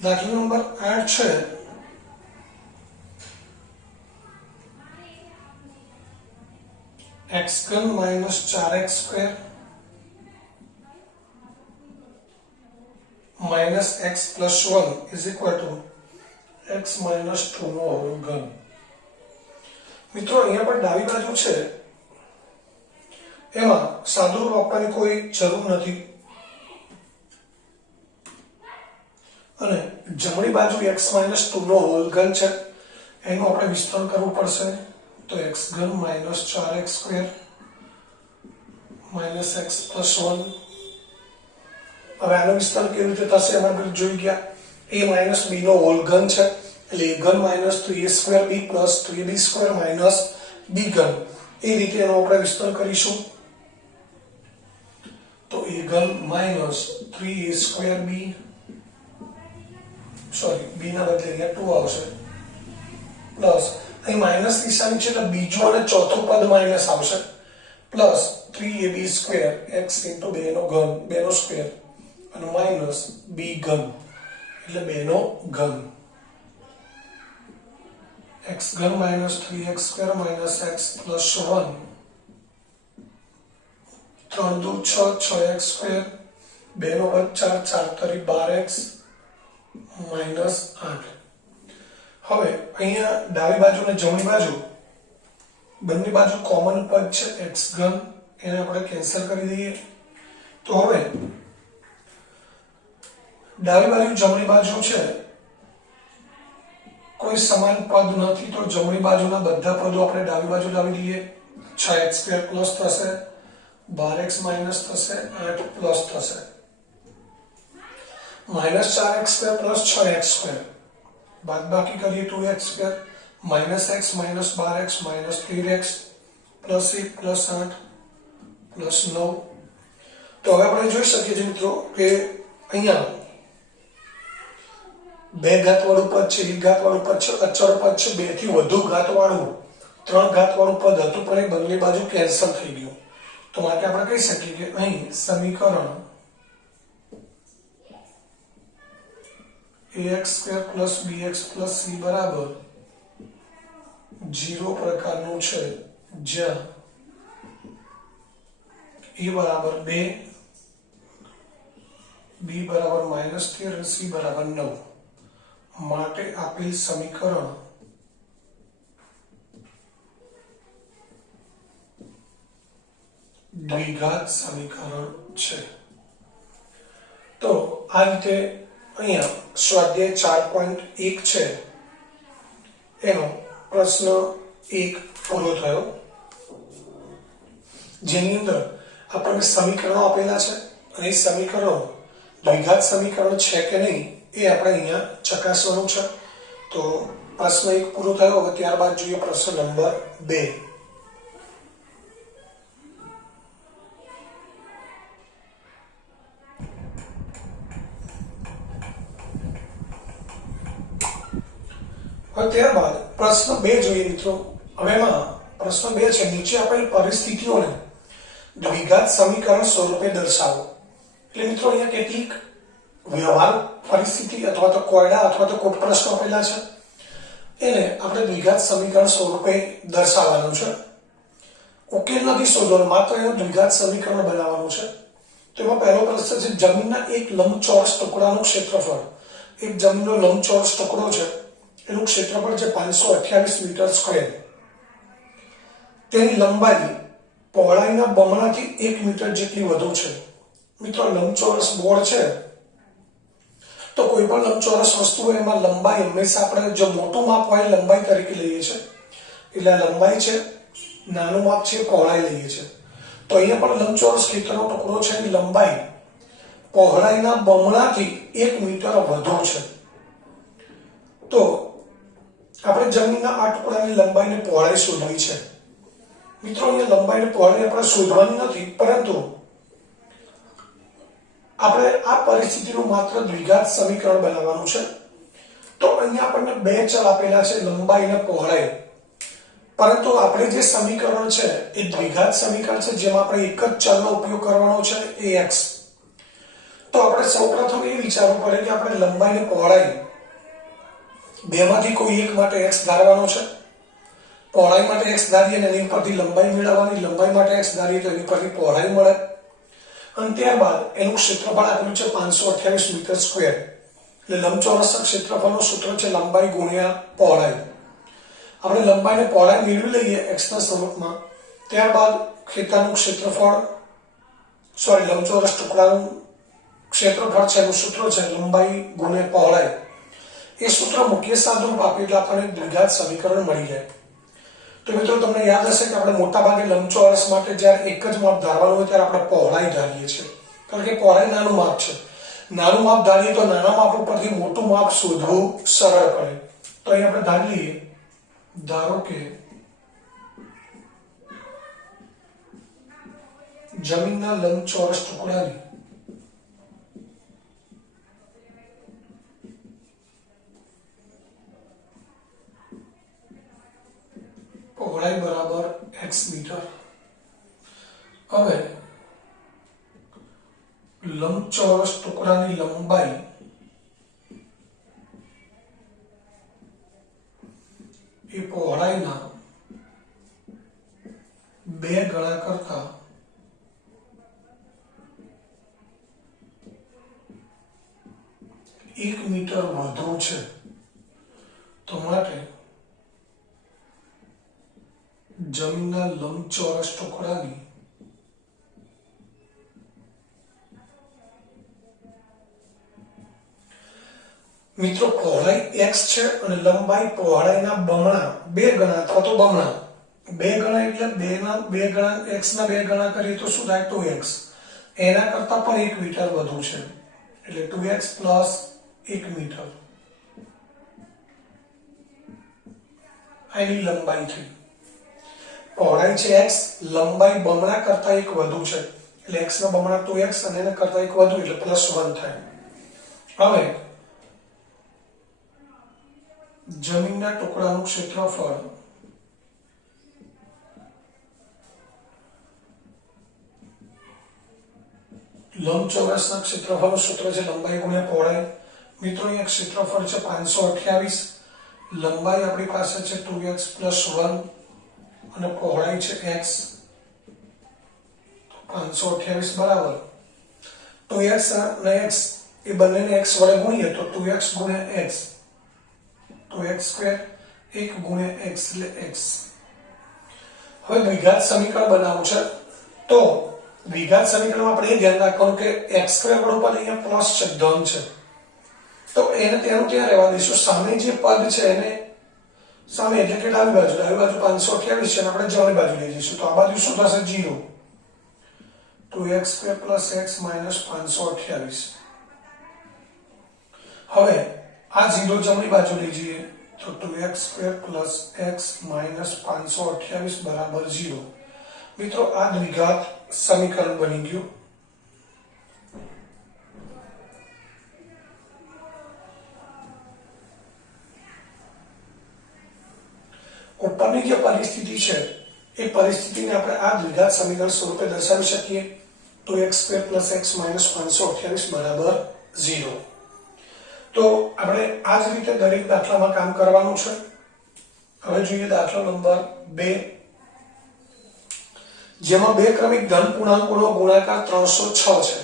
દાખલા નંબર 8 છે. एक्स घन minus 4x square minus x plus 1 is equal to x minus 2 નો હોલ ઘન। મિત્રો અહીંયા પર ડાબી બાજુ છે એમાં સાદુરૂપ આપવાની કોઈ જરૂર નથી અને જમણી બાજુ x માઇનસ 2 નો હોલ ઘન છે એનું આપણે વિસ્તરણ કરવું પડશે તો x ઘન minus 4x square minus x plus 1। હવે આનું વિસ્તરણ કેવી રીતે થશે આપણે જોઈ ગયા a માઇનસ b નો હોલ ઘન છે એટલે a ઘન minus 3a square b plus 3b square minus b ઘન એ રીતે એનું આપણે વિસ્તરણ કરીશું તો a ઘન minus 3a square b sorry b ના બદલે અહીંયા 2 આવશે પ્લસ અહીં માઇનસ નિશાની છે એટલે બીજું અને ચોથું પદ માઇનસ આવશે plus 3ab square x into 2 નો ઘન 2 નો સ્ક્વેર અને માઇનસ b ઘન એટલે 2 નો ઘન x ઘન minus 3x square minus x plus 1 3 દુ 6 6x સ્ક્વેર 2 નો વર્ગ 4 4 તરી 12x માઇનસ 8। હવે અહીંયા ડાબી બાજુ અને જમણી બાજુ બંને બાજુ કોમન પદ છે x ઘન એને આપણે કેન્સલ કરી દઈએ તો હવે ડાબી બાજુ જમણી બાજુ છે કોઈ સમાન પદ નથી તો જમણી બાજુના બધા પદો આપણે ડાબી બાજુ લાવી દઈએ 6x સ્ક્વેર પ્લસ થશે 12x માઇનસ થશે 8 પ્લસ થશે minus 4x square plus 6x square બાદબાકી કરીએ 2x square minus x minus 12x minus 13x plus 1 plus 8 plus 9। તો હવે આપણે જોઈ શકીએ છીએ મિત્રો કે અહીંયા બે ઘાત વાળું પદ છે એક ઘાત વાળું પદ છે અચળ પદ છે બે થી વધુ ઘાત વાળું ત્રણ ઘાત વાળું પદ હતું પણ એ બંને બાજુ કેન્સલ થઈ ગયું તો માટે આપણે કહી શકીએ કે અહીં સમીકરણ ax square plus bx plus c બરાબર 0 પ્રકારનું છે જ્યાં a બરાબર 2 b બરાબર -13 અને c બરાબર 9 માટે આપેલ સમીકરણ દ્વિઘાત સમીકરણ છે। તો આ રીતે અહીંયા સ્વાધ્યાય 4.1 છે એનો પ્રશ્ન 1 પૂરો થયો જેની અંદર આપણને સમીકરણો આપેલા છે અને એ સમીકરણો દ્વિઘાત સમીકરણ છે કે નહીં એ આપણે અહીંયા ચકાસવાનું છે તો પ્રશ્ન 1 પૂરો થયો હવે ત્યારબાદ જોઈએ પ્રશ્ન નંબર 2। હવે ત્યારબાદ પ્રશ્ન 2 જોઈએ મિત્રો હવે એમાં પ્રશ્ન 2 છે નીચે આપેલ પરિસ્થિતિઓને દ્વિઘાત સમીકરણ સ્વરૂપે દર્શાવો એટલે મિત્રો અહીંયા કેટલીક વ્યવહાર પરિસ્થિતિ અથવા તો કોયડા અથવા તો કોઈ પ્રશ્નો આપેલા છે એને આપણે દ્વિઘાત સમીકરણ સ્વરૂપે દર્શાવવાનું છે ઉકેલ નથી શોધવાનો માત્ર એનું દ્વિઘાત સમીકરણ બનાવવાનું છે તો એમાં પહેલો પ્રશ્ન છે જમીનના એક લંબચોરસ ટુકડાનું ક્ષેત્રફળ એક જમીનનો લંબચોરસ ટુકડો છે એનું ક્ષેત્રફળ છે 528 મીટર સ્ક્વેર તેની લંબાઈ પહોળાઈના બમણાથી 1 મીટર જેટલી વધુ છે મિત્રો લંબચોરસ બોર્ડ છે તો કોઈ પણ લંબચોરસ વસ્તુ હોય એમાં લંબાઈ હંમેશા આપણે જો મોટું માપ હોય લંબાઈ તરીકે લઈએ છીએ એટલે લંબાઈ છે નાનું માપ છે પહોળાઈ લઈએ છીએ તો અહીંયા પણ લંબચોરસ ક્ષેત્રનો ટુકડો છે એની લંબાઈ પહોળાઈના બમણાથી 1 મીટર વધુ છે તો આપણે જમીનના આ ટુકડાની લંબાઈને પહોળાઈ શોધવી છે મિત્રો અહીંયા લંબાઈને પહોળાઈ આપણે શોધવાની નથી પરંતુ આપણે આ પરિસ્થિતિનું માત્ર દ્વિઘાત સમીકરણ બનાવવાનું છે તો અહીંયા આપણને બે ચલ આપેલા છે લંબાઈ અને પહોળાઈ પરંતુ આપણે જે સમીકરણ છે એ દ્વિઘાત સમીકરણ છે જેમાં આપણે એક જ ચલનો ઉપયોગ કરવાનો છે ax તો આપણે સૌપ્રથમ એ વિચારવું પડે કે આપણે લંબાઈ અને પહોળાઈ બેમાંથી કોઈ એક માટે x ધારવાનો છે પહોળાઈ માટે x ધારીએ અને એની પરથી લંબાઈ મેળવવાની, લંબાઈ માટે x ધારીએ તો એની પરથી પહોળાઈ મળે. અને ત્યારબાદ એનું ક્ષેત્રફળ આપેલું છે 528 મીટર સ્ક્વેર. એટલે લંબચોરસના ક્ષેત્રફળનું સૂત્ર છે લંબાઈ ગુણ્યા પહોળાઈ. આપણે લંબાઈ અને પહોળાઈ મેળવી લઈએ x ના સ્વરૂપમાં. ત્યારબાદ ખેતરનું ક્ષેત્રફળ લંબચોરસ ટુકડાનું ક્ષેત્રફળ છે એનું સૂત્ર છે લંબાઈ ગુણ્યા પહોળાઈ. એ સૂત્ર મુખ્ય સાદુરૂપ આપીએ એટલે આપણને દ્વિઘાત સમીકરણ મળી જાય. તો મિત્રો તમને યાદ હશે કે આપણે મોટાભાગે લંબચોરસ માટે જ્યારે એક જ માપ ધારવાનું હોય ત્યારે આપણે પહોળાઈ ધારીએ છીએ, કારણ કે પહોળાઈ નાનું માપ છે. નાનું માપ ધારીએ તો નાના માપ ઉપરથી મોટું માપ શોધવું સરળ પડે. તો અહીં આપણે ધારી લઈએ, ધારો કે જમીનના લંબચોરસ ટુકડાની પહોળાઈ બરાબર x મીટર. હવે લંબચોરસ ટુકડાની લંબાઈ એ પહોળાઈના 2 ગણા કરતા 1 મીટર વધુ છે. તો માટે જમીનના લંબચોરસ ટુકડાની મિત્રો પહોળાઈ x છે અને લંબાઈ પહોળાઈના બમણા 2 ગણા અથવા તો બમણા 2 ગણા એટલે 2 ગણા x ના 2 ગણા કરીએ તો શું થાય 2x. એના કરતા પણ 1 મીટર વધુ છે એટલે 2x પ્લસ 1 મીટર આની લંબાઈ થઈ. પહોળાઈ છે x, લંબાઈ બમણા કરતા 1 વધુ છે એટલે x ના બમણા 2x અને એના કરતા 1 વધુ એટલે +1 થાય. હવે જમીનના ટુકડાનું ક્ષેત્રફળ લંબચોરસના ક્ષેત્રફળનું સૂત્ર છે લંબાઈ ગુણ્યા પહોળાઈ. મિત્રો અહીંયા ક્ષેત્રફળ છે 528, લંબાઈ આપણી પાસે છે 2x + 1 અને પહોળાઈ છે x. 528 બરાબર 2x અને x એ બંનેને x વડે ગુણીએ તો 2x ગુણ્યા x, 2x સ્ક્વેર 1 ગુણ્યા x એટલે x. હવે દ્વિઘાત સમીકરણ બનાવવું છે તો દ્વિઘાત સમીકરણમાં આપણે એ ધ્યાન રાખવાનું કે x સ્ક્વેર વાળું પદ અહીંયા પ્લસ છે, ધન છે, તો એને ત્યાં રહેવા દઈશું. સામે જે પદ છે એને સામે એટલે કે ડાબી બાજુ 528 છે અને આપણે જમણી બાજુ લઈ જઈશું તો આ બાજુ શું થશે 0. 2x square plus x minus 528. હવે આ 0 જમણી બાજુ લઈ જઈએ તો 2x square plus x minus 528 બરાબર 0. મિત્રો આ દ્વિઘાત સમીકરણ બની ગયું. ઉપરની જે પરિસ્થિતિ છે એ પરિસ્થિતિને આપણે આ દ્વિઘાત સમીકરણ સ્વરૂપે દર્શાવી શકીએ. 2x square plus x minus 528 બરાબર 0. તો આપણે આ જ રીતે દરેક દાખલામાં કામ કરવાનું છે. હવે જોઈએ દાખલો નંબર 2, જેમાં 2 ક્રમિક ધન પૂર્ણાંકોનો ગુણાકાર 306 છે.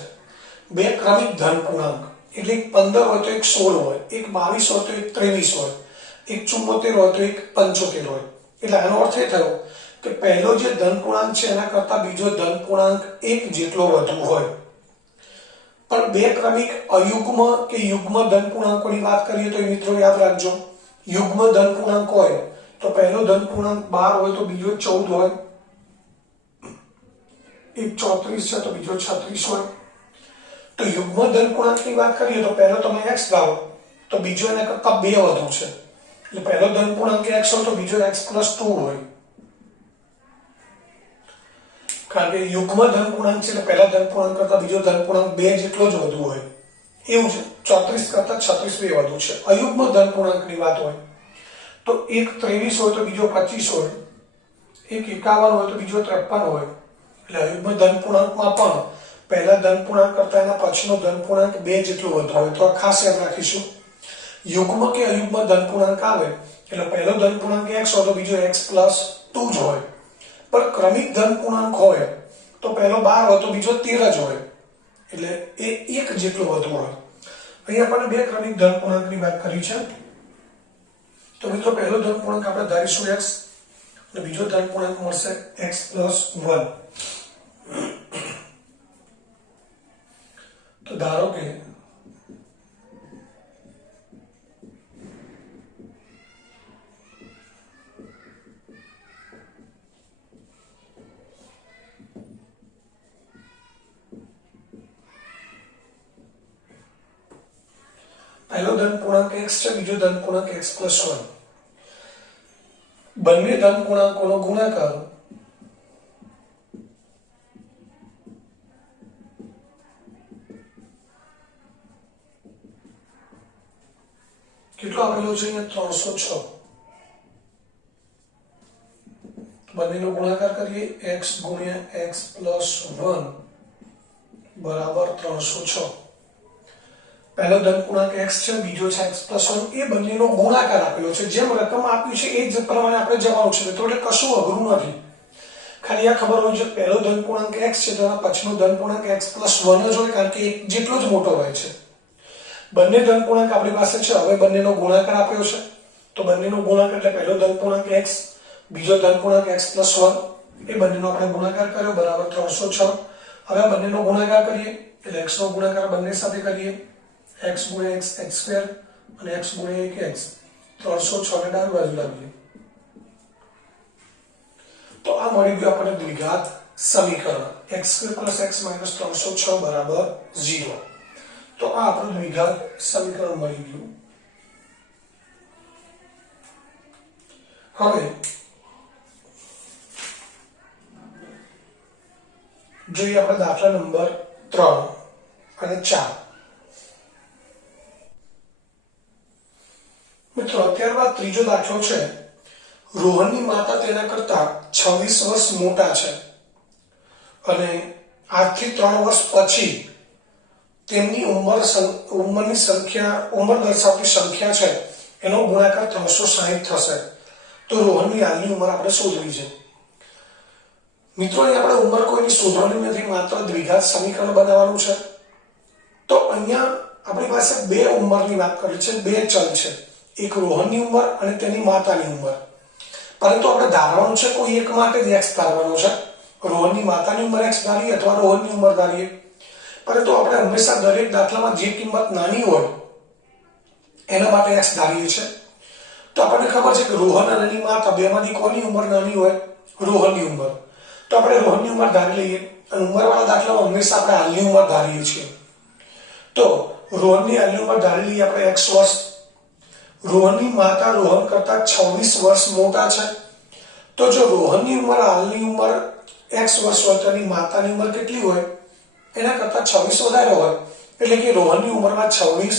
2 ક્રમિક ધન પૂર્ણાંક એટલે એક 15 હોય તો એક 16 હોય, એક 22 હોય તો એક 23 હોય, એક 74 હોય તો એક 75 હોય. એટલે આનો અર્થ એ થયો કે પહેલો જે ધન પૂર્ણાંક છે એના કરતા બીજો ધન પૂર્ણાંક 1 જેટલો વધુ હોય. પણ 2 ક્રમિક અયુગ્મ કે યુગ્મ ધન પૂર્ણાંકોની વાત કરીએ તો મિત્રો યાદ રાખજો, યુગ્મ ધન પૂર્ણાંક હોય તો પહેલો ધન પૂર્ણાંક 12 હોય તો બીજો 14 હોય, એક 34 છે તો બીજો 36 હોય. તો યુગ્મ ધન પૂર્ણાંકની વાત કરીએ તો પહેલો તમે x લાવો તો બીજો એના કરતા 2 વધુ છે એટલે પહેલો ધન પૂર્ણાંક x હોય તો બીજો x + 2 હોય. કારણ કે યુગ્મ ધન પૂર્ણાંક છે એટલે પહેલા ધન પૂર્ણાંક કરતા બીજો ધન પૂર્ણાંક 2 જેટલો જ વધુ હોય. એવું છે 34 કરતા 36 2 વધુ છે. અયુગ્મ ધન પૂર્ણાંકની વાત હોય તો એક 23 હોય તો બીજો 25 હોય, એક 51 હોય તો બીજો 53 હોય. એટલે અયુગ્મ ધન પૂર્ણાંકમાં પણ પહેલા ધન પૂર્ણાંક કરતા એના પછીનો ધન પૂર્ણાંક 2 જેટલો વધુ હોય. તો આ ખાસ યાદ રાખીશું. યુગ્મ કે અયુગ્મ ધન પૂર્ણાંક આવે એટલે પહેલો ધન પૂર્ણાંક x હોય તો બીજો x + 2 જ હોય, પણ ક્રમિક ધન પૂર્ણાંક હોય તો પહેલો 12 હોય તો બીજો 13 જ હોય, એટલે એ એક જેટલો વધુ હોય. અહીં આપણને બે ક્રમિક ધન પૂર્ણાંકની વાત કરી છે. તો મિત્રો પહેલો ધન પૂર્ણાંક આપણે ધારીશું x અને બીજો ધન પૂર્ણાંક મળશે x + 1. તો ધારો કે પહેલો ધન પૂર્ણાંક x છે, બીજો ધન પૂર્ણાંક x + 1. બંને ધન પૂર્ણાંકોનો ગુણાકાર કેટલો આપેલો છે અહીંયા 306. બંનેનો ગુણાકાર કરીએ x × x + 1 બરાબર 306. પહેલો ધન પૂર્ણાંક x છે, બીજો છે x + 1. એ બંનેનો ગુણાકાર આપેલો છે, જેમ રકમ આપી છે એ જ પ્રમાણે આપણે જવાનું છે. તો એટલે કશું અઘરું નથી, ખાલી આ ખબર હોય છે પહેલો ધન પૂર્ણાંક x છે તો એના પછીનો ધન પૂર્ણાંક x + 1 જ હોય, કારણ કે એક જેટલો જ મોટો હોય છે. બંને ધન પૂર્ણાંક આપણી પાસે છે, હવે બંનેનો ગુણાકાર આપ્યો છે તો બંનેનો ગુણાકાર એટલે પહેલો ધન પૂર્ણાંક x, બીજો ધન પૂર્ણાંક x + 1. એ બંનેનો આપણે ગુણાકાર કર્યો બરાબર 306. હવે આ બંનેનો ગુણાકાર કરીએ એટલે x નો ગુણાકાર બંને સાથે કરીએ, x × x x² અને x × 1x. 306 ને ડાબી બાજુ લાવીએ તો આ મળી ગયું આપણને દ્વિઘાત સમીકરણ x² + x - 306 બરાબર 0. તો આ આપણું દ્વિઘાત સમીકરણ મળી ગયું. હવે જોઈએ આપણે દાખલા નંબર 3 અને 4. મિત્રો ત્યારબાદ ત્રીજો દાખલો છે. રોહનની માતા તેના કરતા 26 વર્ષ મોટા છે અને આજથી 3 વર્ષ પછી તેમની ઉંમરની સંખ્યા, ઉંમર દર્શાવતી સંખ્યા છે એનો ગુણાકાર 360 થશે. તો રોહનની હાલની ઉંમર આપણે શોધવી છે. મિત્રો અહીં આપણે ઉંમર કોઈની શોધવાની નથી, માત્ર દ્વિઘાત સમીકરણ બનાવવાનું છે. તો અહીંયા આપણી પાસે બે ઉંમરની વાત કરી છે, બે ચલ છે, એક રોહનની ઉંમર અને તેની માતાની ઉંમર. પરંતુ આપણે ધારવાનું છે કોઈ એક માટે જ x ધારવાનો છે. રોહનની માતાની ઉંમર x ધારીએ અથવા રોહનની ઉંમર ધારીએ, પરંતુ આપણે હંમેશા દરેક દાખલામાં જે કિંમત નાની હોય એના માટે x ધારીએ છીએ. તો આપણને ખબર છે કે રોહન અને એની માતા બેમાંથી કોની ઉંમર નાની હોય? રોહનની ઉંમર. તો આપણે રોહનની ઉંમર ધારી લઈએ અને ઉંમરવાળા દાખલામાં હંમેશા આપણે હાલની ઉંમર ધારીએ છીએ. તો રોહનની હાલની ઉંમર ધારી લઈએ આપણે x વર્ષ. રોહનની માતા રોહન કરતા 26 વર્ષ મોટા છે. તો જો રોહનની ઉંમર હાલની ઉંમર x વર્ષ હોય તો એની માતાની ઉંમર કેટલી હોય? એના કરતા 26 વધારે હોય. એટલે કે રોહનની ઉંમરમાં 26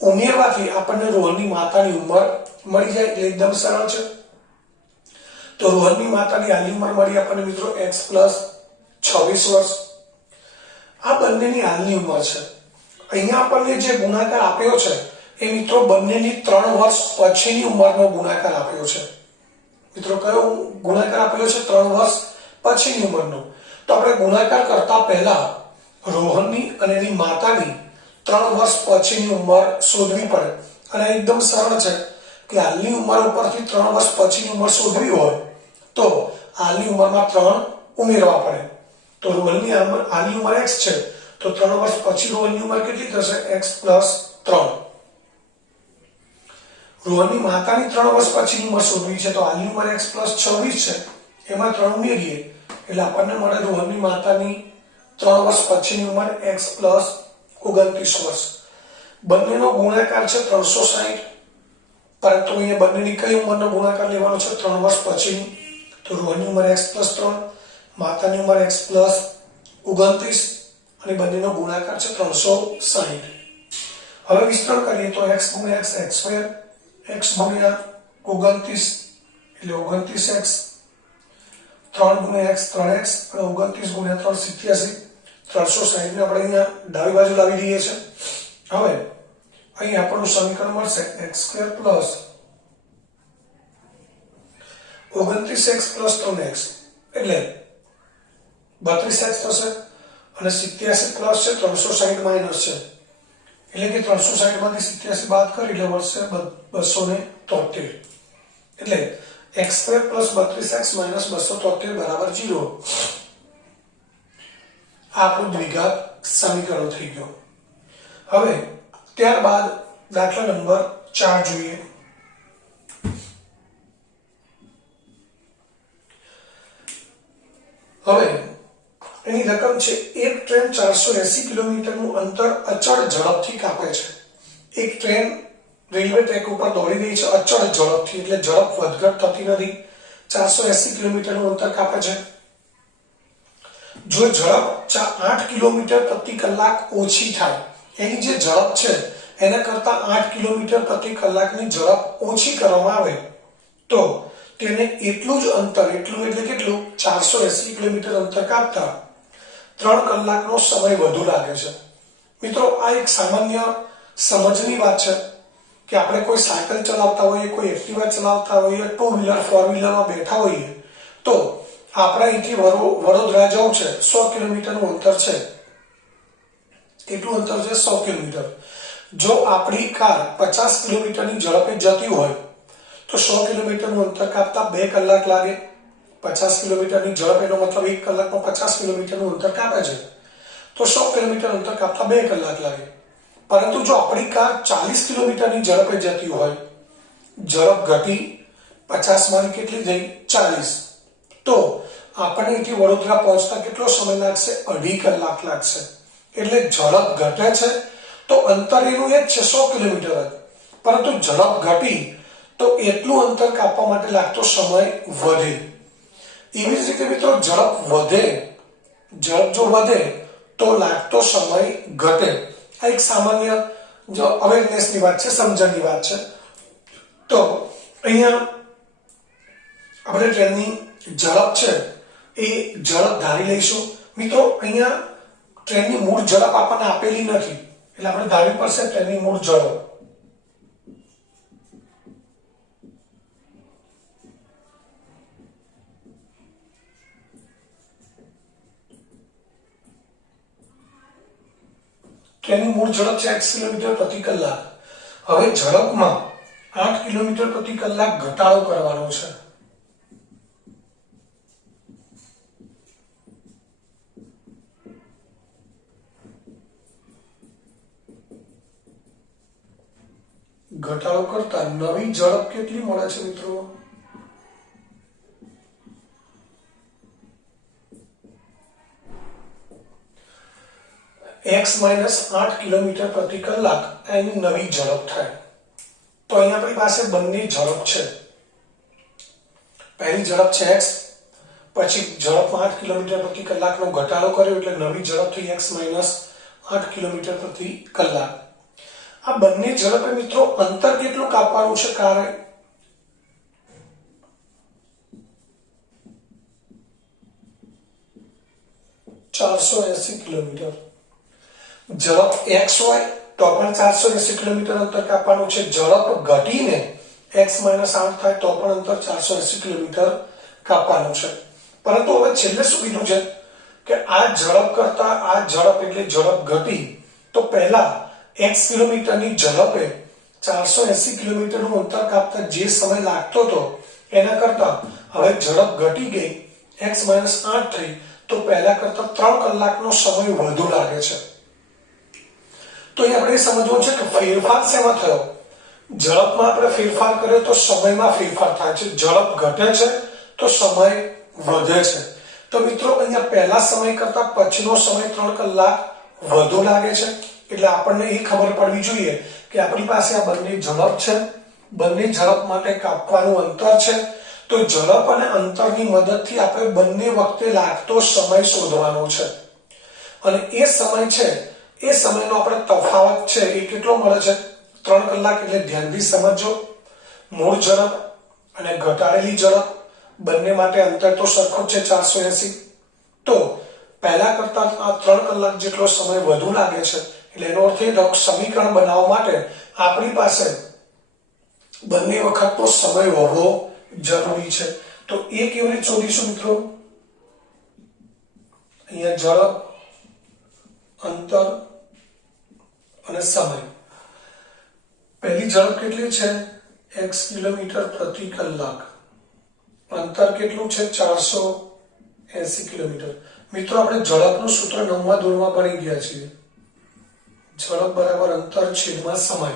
ઉમેરવાથી આપણને રોહનની માતાની ઉંમર મળી જાય. એટલે એકદમ સરળ છે. તો રોહનની માતાની હાલની ઉંમર મળી આપણને મિત્રો x + 26 વર્ષ. આ બંનેની હાલની ઉંમર છે. અહીંયા આપણને જે ગુણાકાર આપ્યો છે એ મિત્રો બંનેની 3 વર્ષ પછીની ઉંમરનો ગુણાકાર આપ્યો છે. મિત્રો કયો ગુણાકાર આપેલો છે? 3 વર્ષ પછીની ઉંમરનો. તો આપણે ગુણાકાર કરતા પહેલા રોહનની અને એની માતાની 3 વર્ષ પછીની ઉંમર શોધવી પડે. અને એકદમ સરળ છે કે હાલની ઉંમર ઉપરથી 3 વર્ષ પછીની ઉંમર શોધવી હોય તો હાલની ઉંમરમાં 3 ઉમેરવા પડે. તો રોહનની હાલની ઉંમર x છે તો 3 વર્ષ પછી રોહનની ઉંમર કેટલી થશે? x + 3. રોહનની માતાની 3 વર્ષ પછીની ઉંમર શોધવી છે તો હાલની ઉંમર x + 26 છે, એમાં 3 ઉમેરીએ એટલે આપણને મળે રોહનની માતાની 3 વર્ષ પછીની ઉંમર x + 29 વર્ષ. બંનેનો ગુણાકાર છે 360, પરંતુ અહીંયા બંનેની કઈ ઉંમરનો ગુણાકાર લેવાનો છે? 3 વર્ષ પછીની. તો રોહનની ઉંમર x + 3, માતાની ઉંમર x + 29 અને બંનેનો ગુણાકાર છે 360. હવે વિસ્તરણ કરીએ તો x × x x², x × 29 એટલે 29x, 3 × x 3x અને 29 × 3 87. 360 ને આપણે અહીંયા ડાબી બાજુ લાવી દઈએ છીએ. હવે અહીં આપણું સમીકરણ મળશે x² + 29x પ્લસ 3x એટલે 32x થશે અને 87 પ્લસ છે 360 માઇનસ છે એટલે કે 360 માંથી 87 બાદ કરી એટલે મળશે 273 એટલે x² પ્લસ 32x માઇનસ 273 બરાબર 0. આપણું દ્વિઘાત સમીકરણ થઈ ગયું. હવે ત્યારબાદ દાખલા નંબર 4 જોઈએ. હવે એની રકમ છે એક ટ્રેન 480 કિલોમીટરનું અંતર અચળ ઝડપથી કાપે છે. એક ટ્રેન રેલવે ટ્રેક ઉપર દોડી રહી છે અચળ ઝડપથી, એટલે ઝડપ વધઘટ થતી નથી. 480 કિલોમીટરનું અંતર કાપે છે. જો ઝડપ 8 કિલોમીટર પ્રતિ કલાક ઓછી થાય, એની જે ઝડપ છે એના કરતા 8 કિલોમીટર પ્રતિ કલાકની ઝડપ ઓછી કરવામાં આવે તો તેને એટલું જ અંતર, એટલું એટલે કેટલું, 480 કિલોમીટર અંતર કાપતા 3 કલાકનો સમય વધુ લાગે છે. મિત્રો, આ એક સામાન્ય સમજની વાત છે કે આપણે કોઈ સાયકલ ચલાવતા હોઈએ, કોઈ એક્ટિવા ચલાવતા હોઈએ, ટુ વ્હીલર, ફોર વ્હીલરમાં બેઠા હોઈએ તો આપણે અહીંથી વડોદરા જવું છે, 100 કિલોમીટરનું અંતર છે, એટલું અંતર છે 100 કિલોમીટર. જો આપણી કાર 50 કિલોમીટરની ઝડપે જતી હોય તો 100 કિલોમીટરનું અંતર કાપતા 2 કલાક લાગે. 50 કિલોમીટરની ઝડપ એનો મતલબ 1 કલાકમાં 50 કિલોમીટરનું અંતર કાપે છે તો 100 કિલોમીટર અંતર કાપતા 2 કલાક લાગે. પરંતુ જો આપણી કાર 40 કિલોમીટરની ઝડપે જતી હોય, ઝડપ ઘટી 50 માંથી કેટલી થઈ 40, તો આપણને અહીંથી વડોદરા પહોંચતા કેટલો સમય લાગશે, 2.5 કલાક લાગશે. એટલે ઝડપ ઘટે છે તો અંતર એનું એ જ છે 100 કિલોમીટર જ, પરંતુ ઝડપ ઘટી તો એટલું અંતર કાપવા માટે લાગતો સમય વધે. એવી જ રીતે મિત્રો ઝડપ વધે, ઝડપ જો વધે તો લાગતો સમય ઘટે. આ એક સામાન્ય જો અવેરનેસની વાત છે, સમજણની વાત છે. તો અહીંયા આપણે ટ્રેનની ઝડપ છે એ ઝડપ ધારી લઈશું. મિત્રો, અહીંયા ટ્રેનની મૂળ ઝડપ આપણને આપેલી નથી એટલે આપણે ધારવી પડશે ટ્રેનની મૂળ ઝડપ. ટ્રેનની મૂળ ઝડપ છે 8 કિલોમીટર પ્રતિ કલાક. હવે ઝડપમાં 8 કિલોમીટર પ્રતિ કલાક ઘટાડો કરવાનો છે. ઘટાડો કરતા નવી ઝડપ કેટલી મળે છે મિત્રો, x - 8 કિલોમીટર પ્રતિ કલાક એની નવી ઝડપ થાય. તો અહીં આપણી પાસે બંને ઝડપ છે. પહેલી ઝડપ છે x, પછી ઝડપમાં 8 કિલોમીટર પ્રતિ કલાકનો ઘટાડો કર્યો એટલે નવી ઝડપ થઈ x - 8 કિલોમીટર પ્રતિ કલાક. આ બંને ઝડપે મિત્રો અંતર કેટલું કાપવાનું છે, કારણ 480 કિલોમીટર. ઝડપ x હોય તો પણ 480 કિલોમીટર અંતર કાપવાનું છે. ઝડપ ઘટીને x - 8 થાય તો પણ અંતર 480 કિલોમીટર કાપવાનું છે. પરંતુ હવે છેલ્લે શું કીધું છે કે આ ઝડપ કરતા આ ઝડપ એટલે ઝડપ ઘટી તો પહેલા x કિલોમીટરની ઝડપે 480 કિલોમીટરનું અંતર કાપતા જે સમય લાગતો હતો એના કરતા હવે ઝડપ ઘટી ગઈ, x - 8 થઈ તો પહેલા કરતા 3 કલાકનો સમય વધુ લાગે છે. તો અહીં આપણે સમજવું છે કે ફેરફાર શેમાં થયો, ઝડપમાં આપણે ફેરફાર કર્યો તો સમયમાં ફેરફાર થાય છે. ઝડપ ઘટે છે તો સમય વધે છે. તો મિત્રો અહીંયા પહેલા સમય કરતા પછીનો સમય 3 કલાક વધુ લાગે છે. એટલે આપણને એ ખબર પડવી જોઈએ કે આપણી પાસે આ બંને ઝડપ છે, બંને ઝડપ માટે કાપવાનું અંતર છે. તો ઝડપ અને અંતરની મદદથી આપણે બંને વખતે લાગતો સમય શોધવાનો છે અને એ સમય છે એ સમયનો આપણે તફાવત છે એ કેટલો મળે છે, 3 કલાક. એટલે ધ્યાનથી સમજો, મૂળ ઝડપ અને ઘટાડેલી ઝડપ બંને માટે અંતર તો સરખો છે 480. તો પહેલા કરતા આ 3 કલાક જેટલો સમય વધુ લાગે છે. એટલે એનો અર્થ એ થયો સમીકરણ બનાવવા માટે આપણી પાસે બંને વખતનો સમય હોવો જરૂરી છે. તો એ કેવી રીતે શોધીશું મિત્રો? અહીંયા ઝડપ, અંતર અને સમય. પહેલી ઝડપ કેટલી છે? x કિલોમીટર પ્રતિ કલાક. અંતર કેટલું છે? 480 કિલોમીટર. મિત્રો આપણે ઝડપનું સૂત્ર 9મા ધોરણમાં ભણી ગયા છીએ. ઝડપ બરાબર અંતર છેદમાં સમય.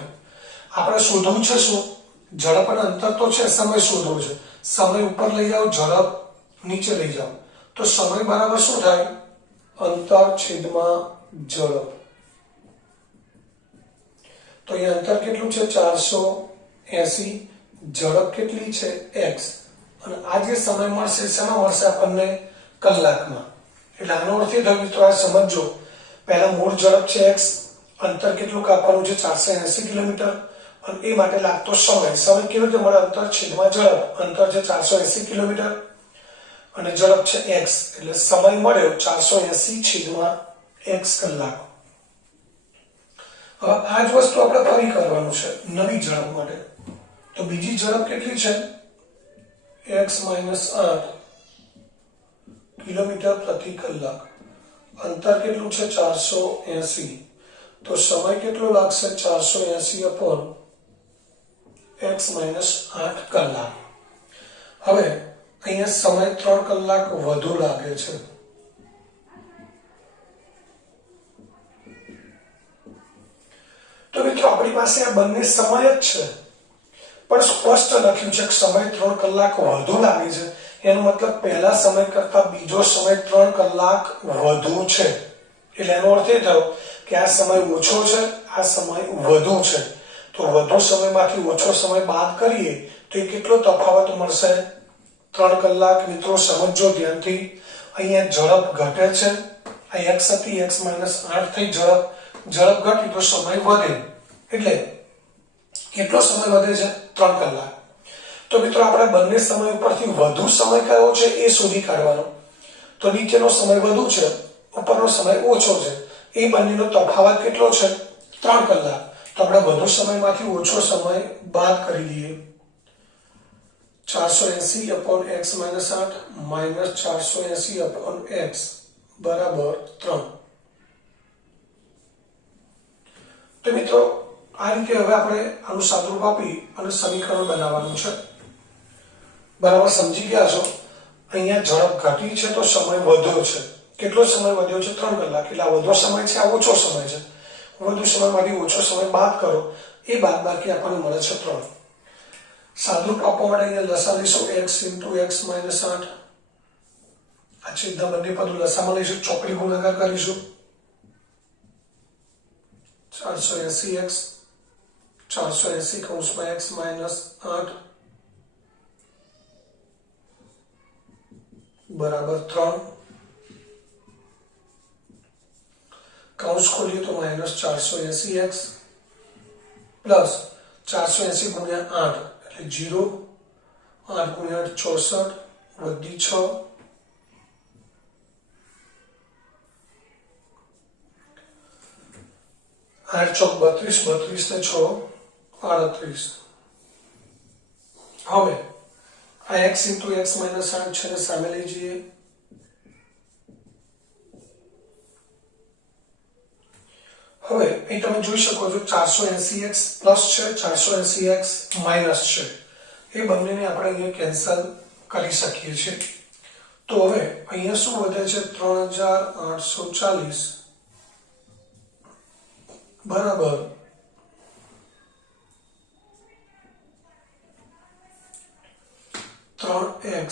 આપણે શોધવું છે શું? ઝડપ અને અંતર તો છે, સમય શોધવો છે. સમય ઉપર લઈ જાઓ, ઝડપ નીચે લઈ જાઓ, તો સમય બરાબર શું થાય? અંતર છેદમાં ઝડપ. તો અહીંયા અંતર કેટલું છે? 480. ઝડપ કેટલી છે? x. અને આ જે સમય મળશે શેમાં મળશે આપણને? કલાકમાં. એટલે આનો અર્થ એ થયો મિત્રો, આ સમજો. પહેલા મૂળ ઝડપ છે x, અંતર કેટલું કાપવાનું છે? 480 કિલોમીટર. અને એ માટે લાગતો સમય. સમય કેવી રીતે મળે? અંતર છેદમાં ઝડપ. અંતર છે 480 કિલોમીટર અને ઝડપ છે x, એટલે સમય મળ્યો 480 છેદમાં x કલાક. હવે આ જ વસ્તુ આપણે ફરી કરવાનું છે નવી ઝડપ માટે. તો બીજી ઝડપ કેટલી છે? x - 8 કિલોમીટર પ્રતિ કલાક. અંતર કેટલું છે? 480. તો સમય કેટલો લાગશે? 480 upon x - 8 કલાક. હવે અહીંયા સમય 3 કલાક વધુ લાગે છે. તો મિત્રો આપણી પાસે આ બંને સમય જ છે, પણ સ્પષ્ટ લખ્યું છે કે સમય 3 કલાક વધુ લાગે છે. એનો મતલબ પહેલા સમય કરતા બીજો સમય 3 કલાક વધુ છે. એટલે એનો અર્થ એ થયો કે આ સમય ઓછો છે, આ સમય વધુ છે. તો વધુ સમયમાંથી ઓછો સમય બાદ કરીએ તો એ કેટલો તફાવત મળશે? 3 કલાક. મિત્રો સમજો ધ્યાનથી. અહીંયા ઝડપ ઘટે છે. આ x હતી, x - 8 થઈ ઝડપ. ઝડપ ઘટી તો સમય વધે. એટલે કેટલો સમય વધે છે? 3 કલાક. તો મિત્રો આપણે બંને સમય ઉપરથી વધુ સમય કયો છે એ શોધી કાઢવાનો. તો નીચેનો સમય વધુ છે, ઉપરનો સમય ઓછો છે. એ બંનેનો તફાવત કેટલો છે? 3 કલાક. તો આપણે વધુ સમયમાંથી ઓછો સમય બાદ કરી દઈએ. 480 upon x - 8 minus 480 upon x બરાબર 3. તો મિત્રો આ રીતે હવે આપણે આનું સાદુરૂપ આપી અને સમીકરણ બનાવવાનું છે. બરાબર સમજી ગયા છો? અહીંયા ઝડપ ઘટી છે તો સમય વધ્યો છે. કેટલો સમય વધ્યો છે? 3 કલાક. એટલે આ વધુ સમય છે, આ ઓછો સમય છે. વધુ સમયમાંથી ઓછો સમય બાદ કરો, એ બાદબાકી આપણને મળે છે 3. સાદુરૂપ આપવા માટે અહીંયા લસા લઈશું x * x - 8. આ છેદના બંને પદો લસામાં લઈશું, ચોકડી ગુણાકાર કરીશું. 480x 480 કૌંસમાં x - 8 બરાબર 3. કૌંસ ખોલીએ તો -480x પ્લસ 480 ગુણ્યા 8 એટલે 0. 8 ગુણ્યા 8 64 વધી 6. 8 ચોક 32, 32 ને 6 38. હવે આ x * x - 8 છે ને સામે લઈ જઈએ. હવે અહીં તમે જોઈ શકો છો 480x પ્લસ છે, 480x માઇનસ છે. એ બંનેને આપણે અહીંયા કેન્સલ કરી શકીએ છીએ. તો હવે અહીંયા શું વધે છે? 3840 બરાબર 3x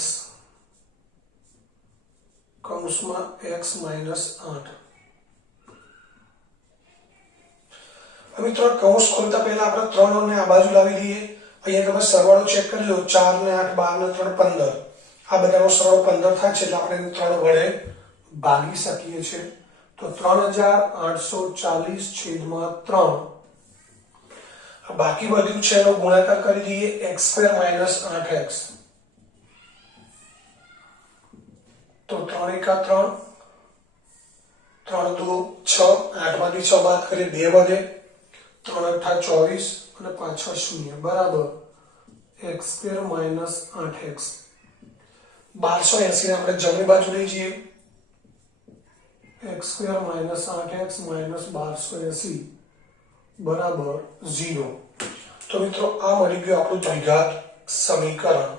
કૌંસમાં x - 8. મિત્રો કૌંસ ખોલતા પહેલા આપણે 3 ને આ બાજુ લાવી દઈએ. અહીંયા તમે સરવાળો ચેક કરી લો. 4 ને 8 12 ને 3 15. આ બધાનો સરવાળો 15 થાય છે, એટલે આપણે 3 વડે ભાગી શકીએ છીએ. તો 3840 છેદમાં 3. બાકી બધું છે એનો ગુણાકાર કરી દઈએ. x² - 8x. તો 3 × 3 3 × 2 6. 8 માંથી 6 બાદ કરીએ 2 વધે. 3 × 8 24 અને પાછળ 0 બરાબર x² - 8x. 1280 ને આપણે જમણી બાજુ લઈ જઈએ, x² - 8x - 1280 બરાબર 0. તો મિત્રો આ મળી ગયું આપણું દ્વિઘાત સમીકરણ.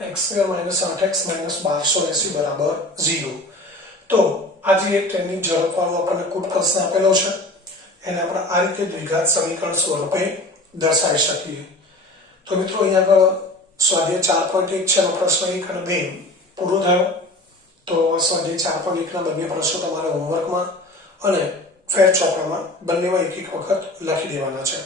x² - 8x - 1280 બરાબર 0. તો આજે એક ટ્રેનની ઝડપ વાળો આપણને કુટ પ્રશ્ન આપેલો છે, એને આપણે આ રીતે દ્વિઘાત સમીકરણ સ્વરૂપે દર્શાવી શકીએ. તો મિત્રો અહીંયા આગળ સ્વાધ્યાય 4.1 છે એનો પ્રશ્ન 1 અને 2 પૂરો થયો. તો સ્વાધ્યાય 4.1 ના બંને પ્રશ્નો તમારે હોમવર્કમાં અને ફેર ચોપડામાં બંનેમાં એક એક વખત લખી દેવાના છે.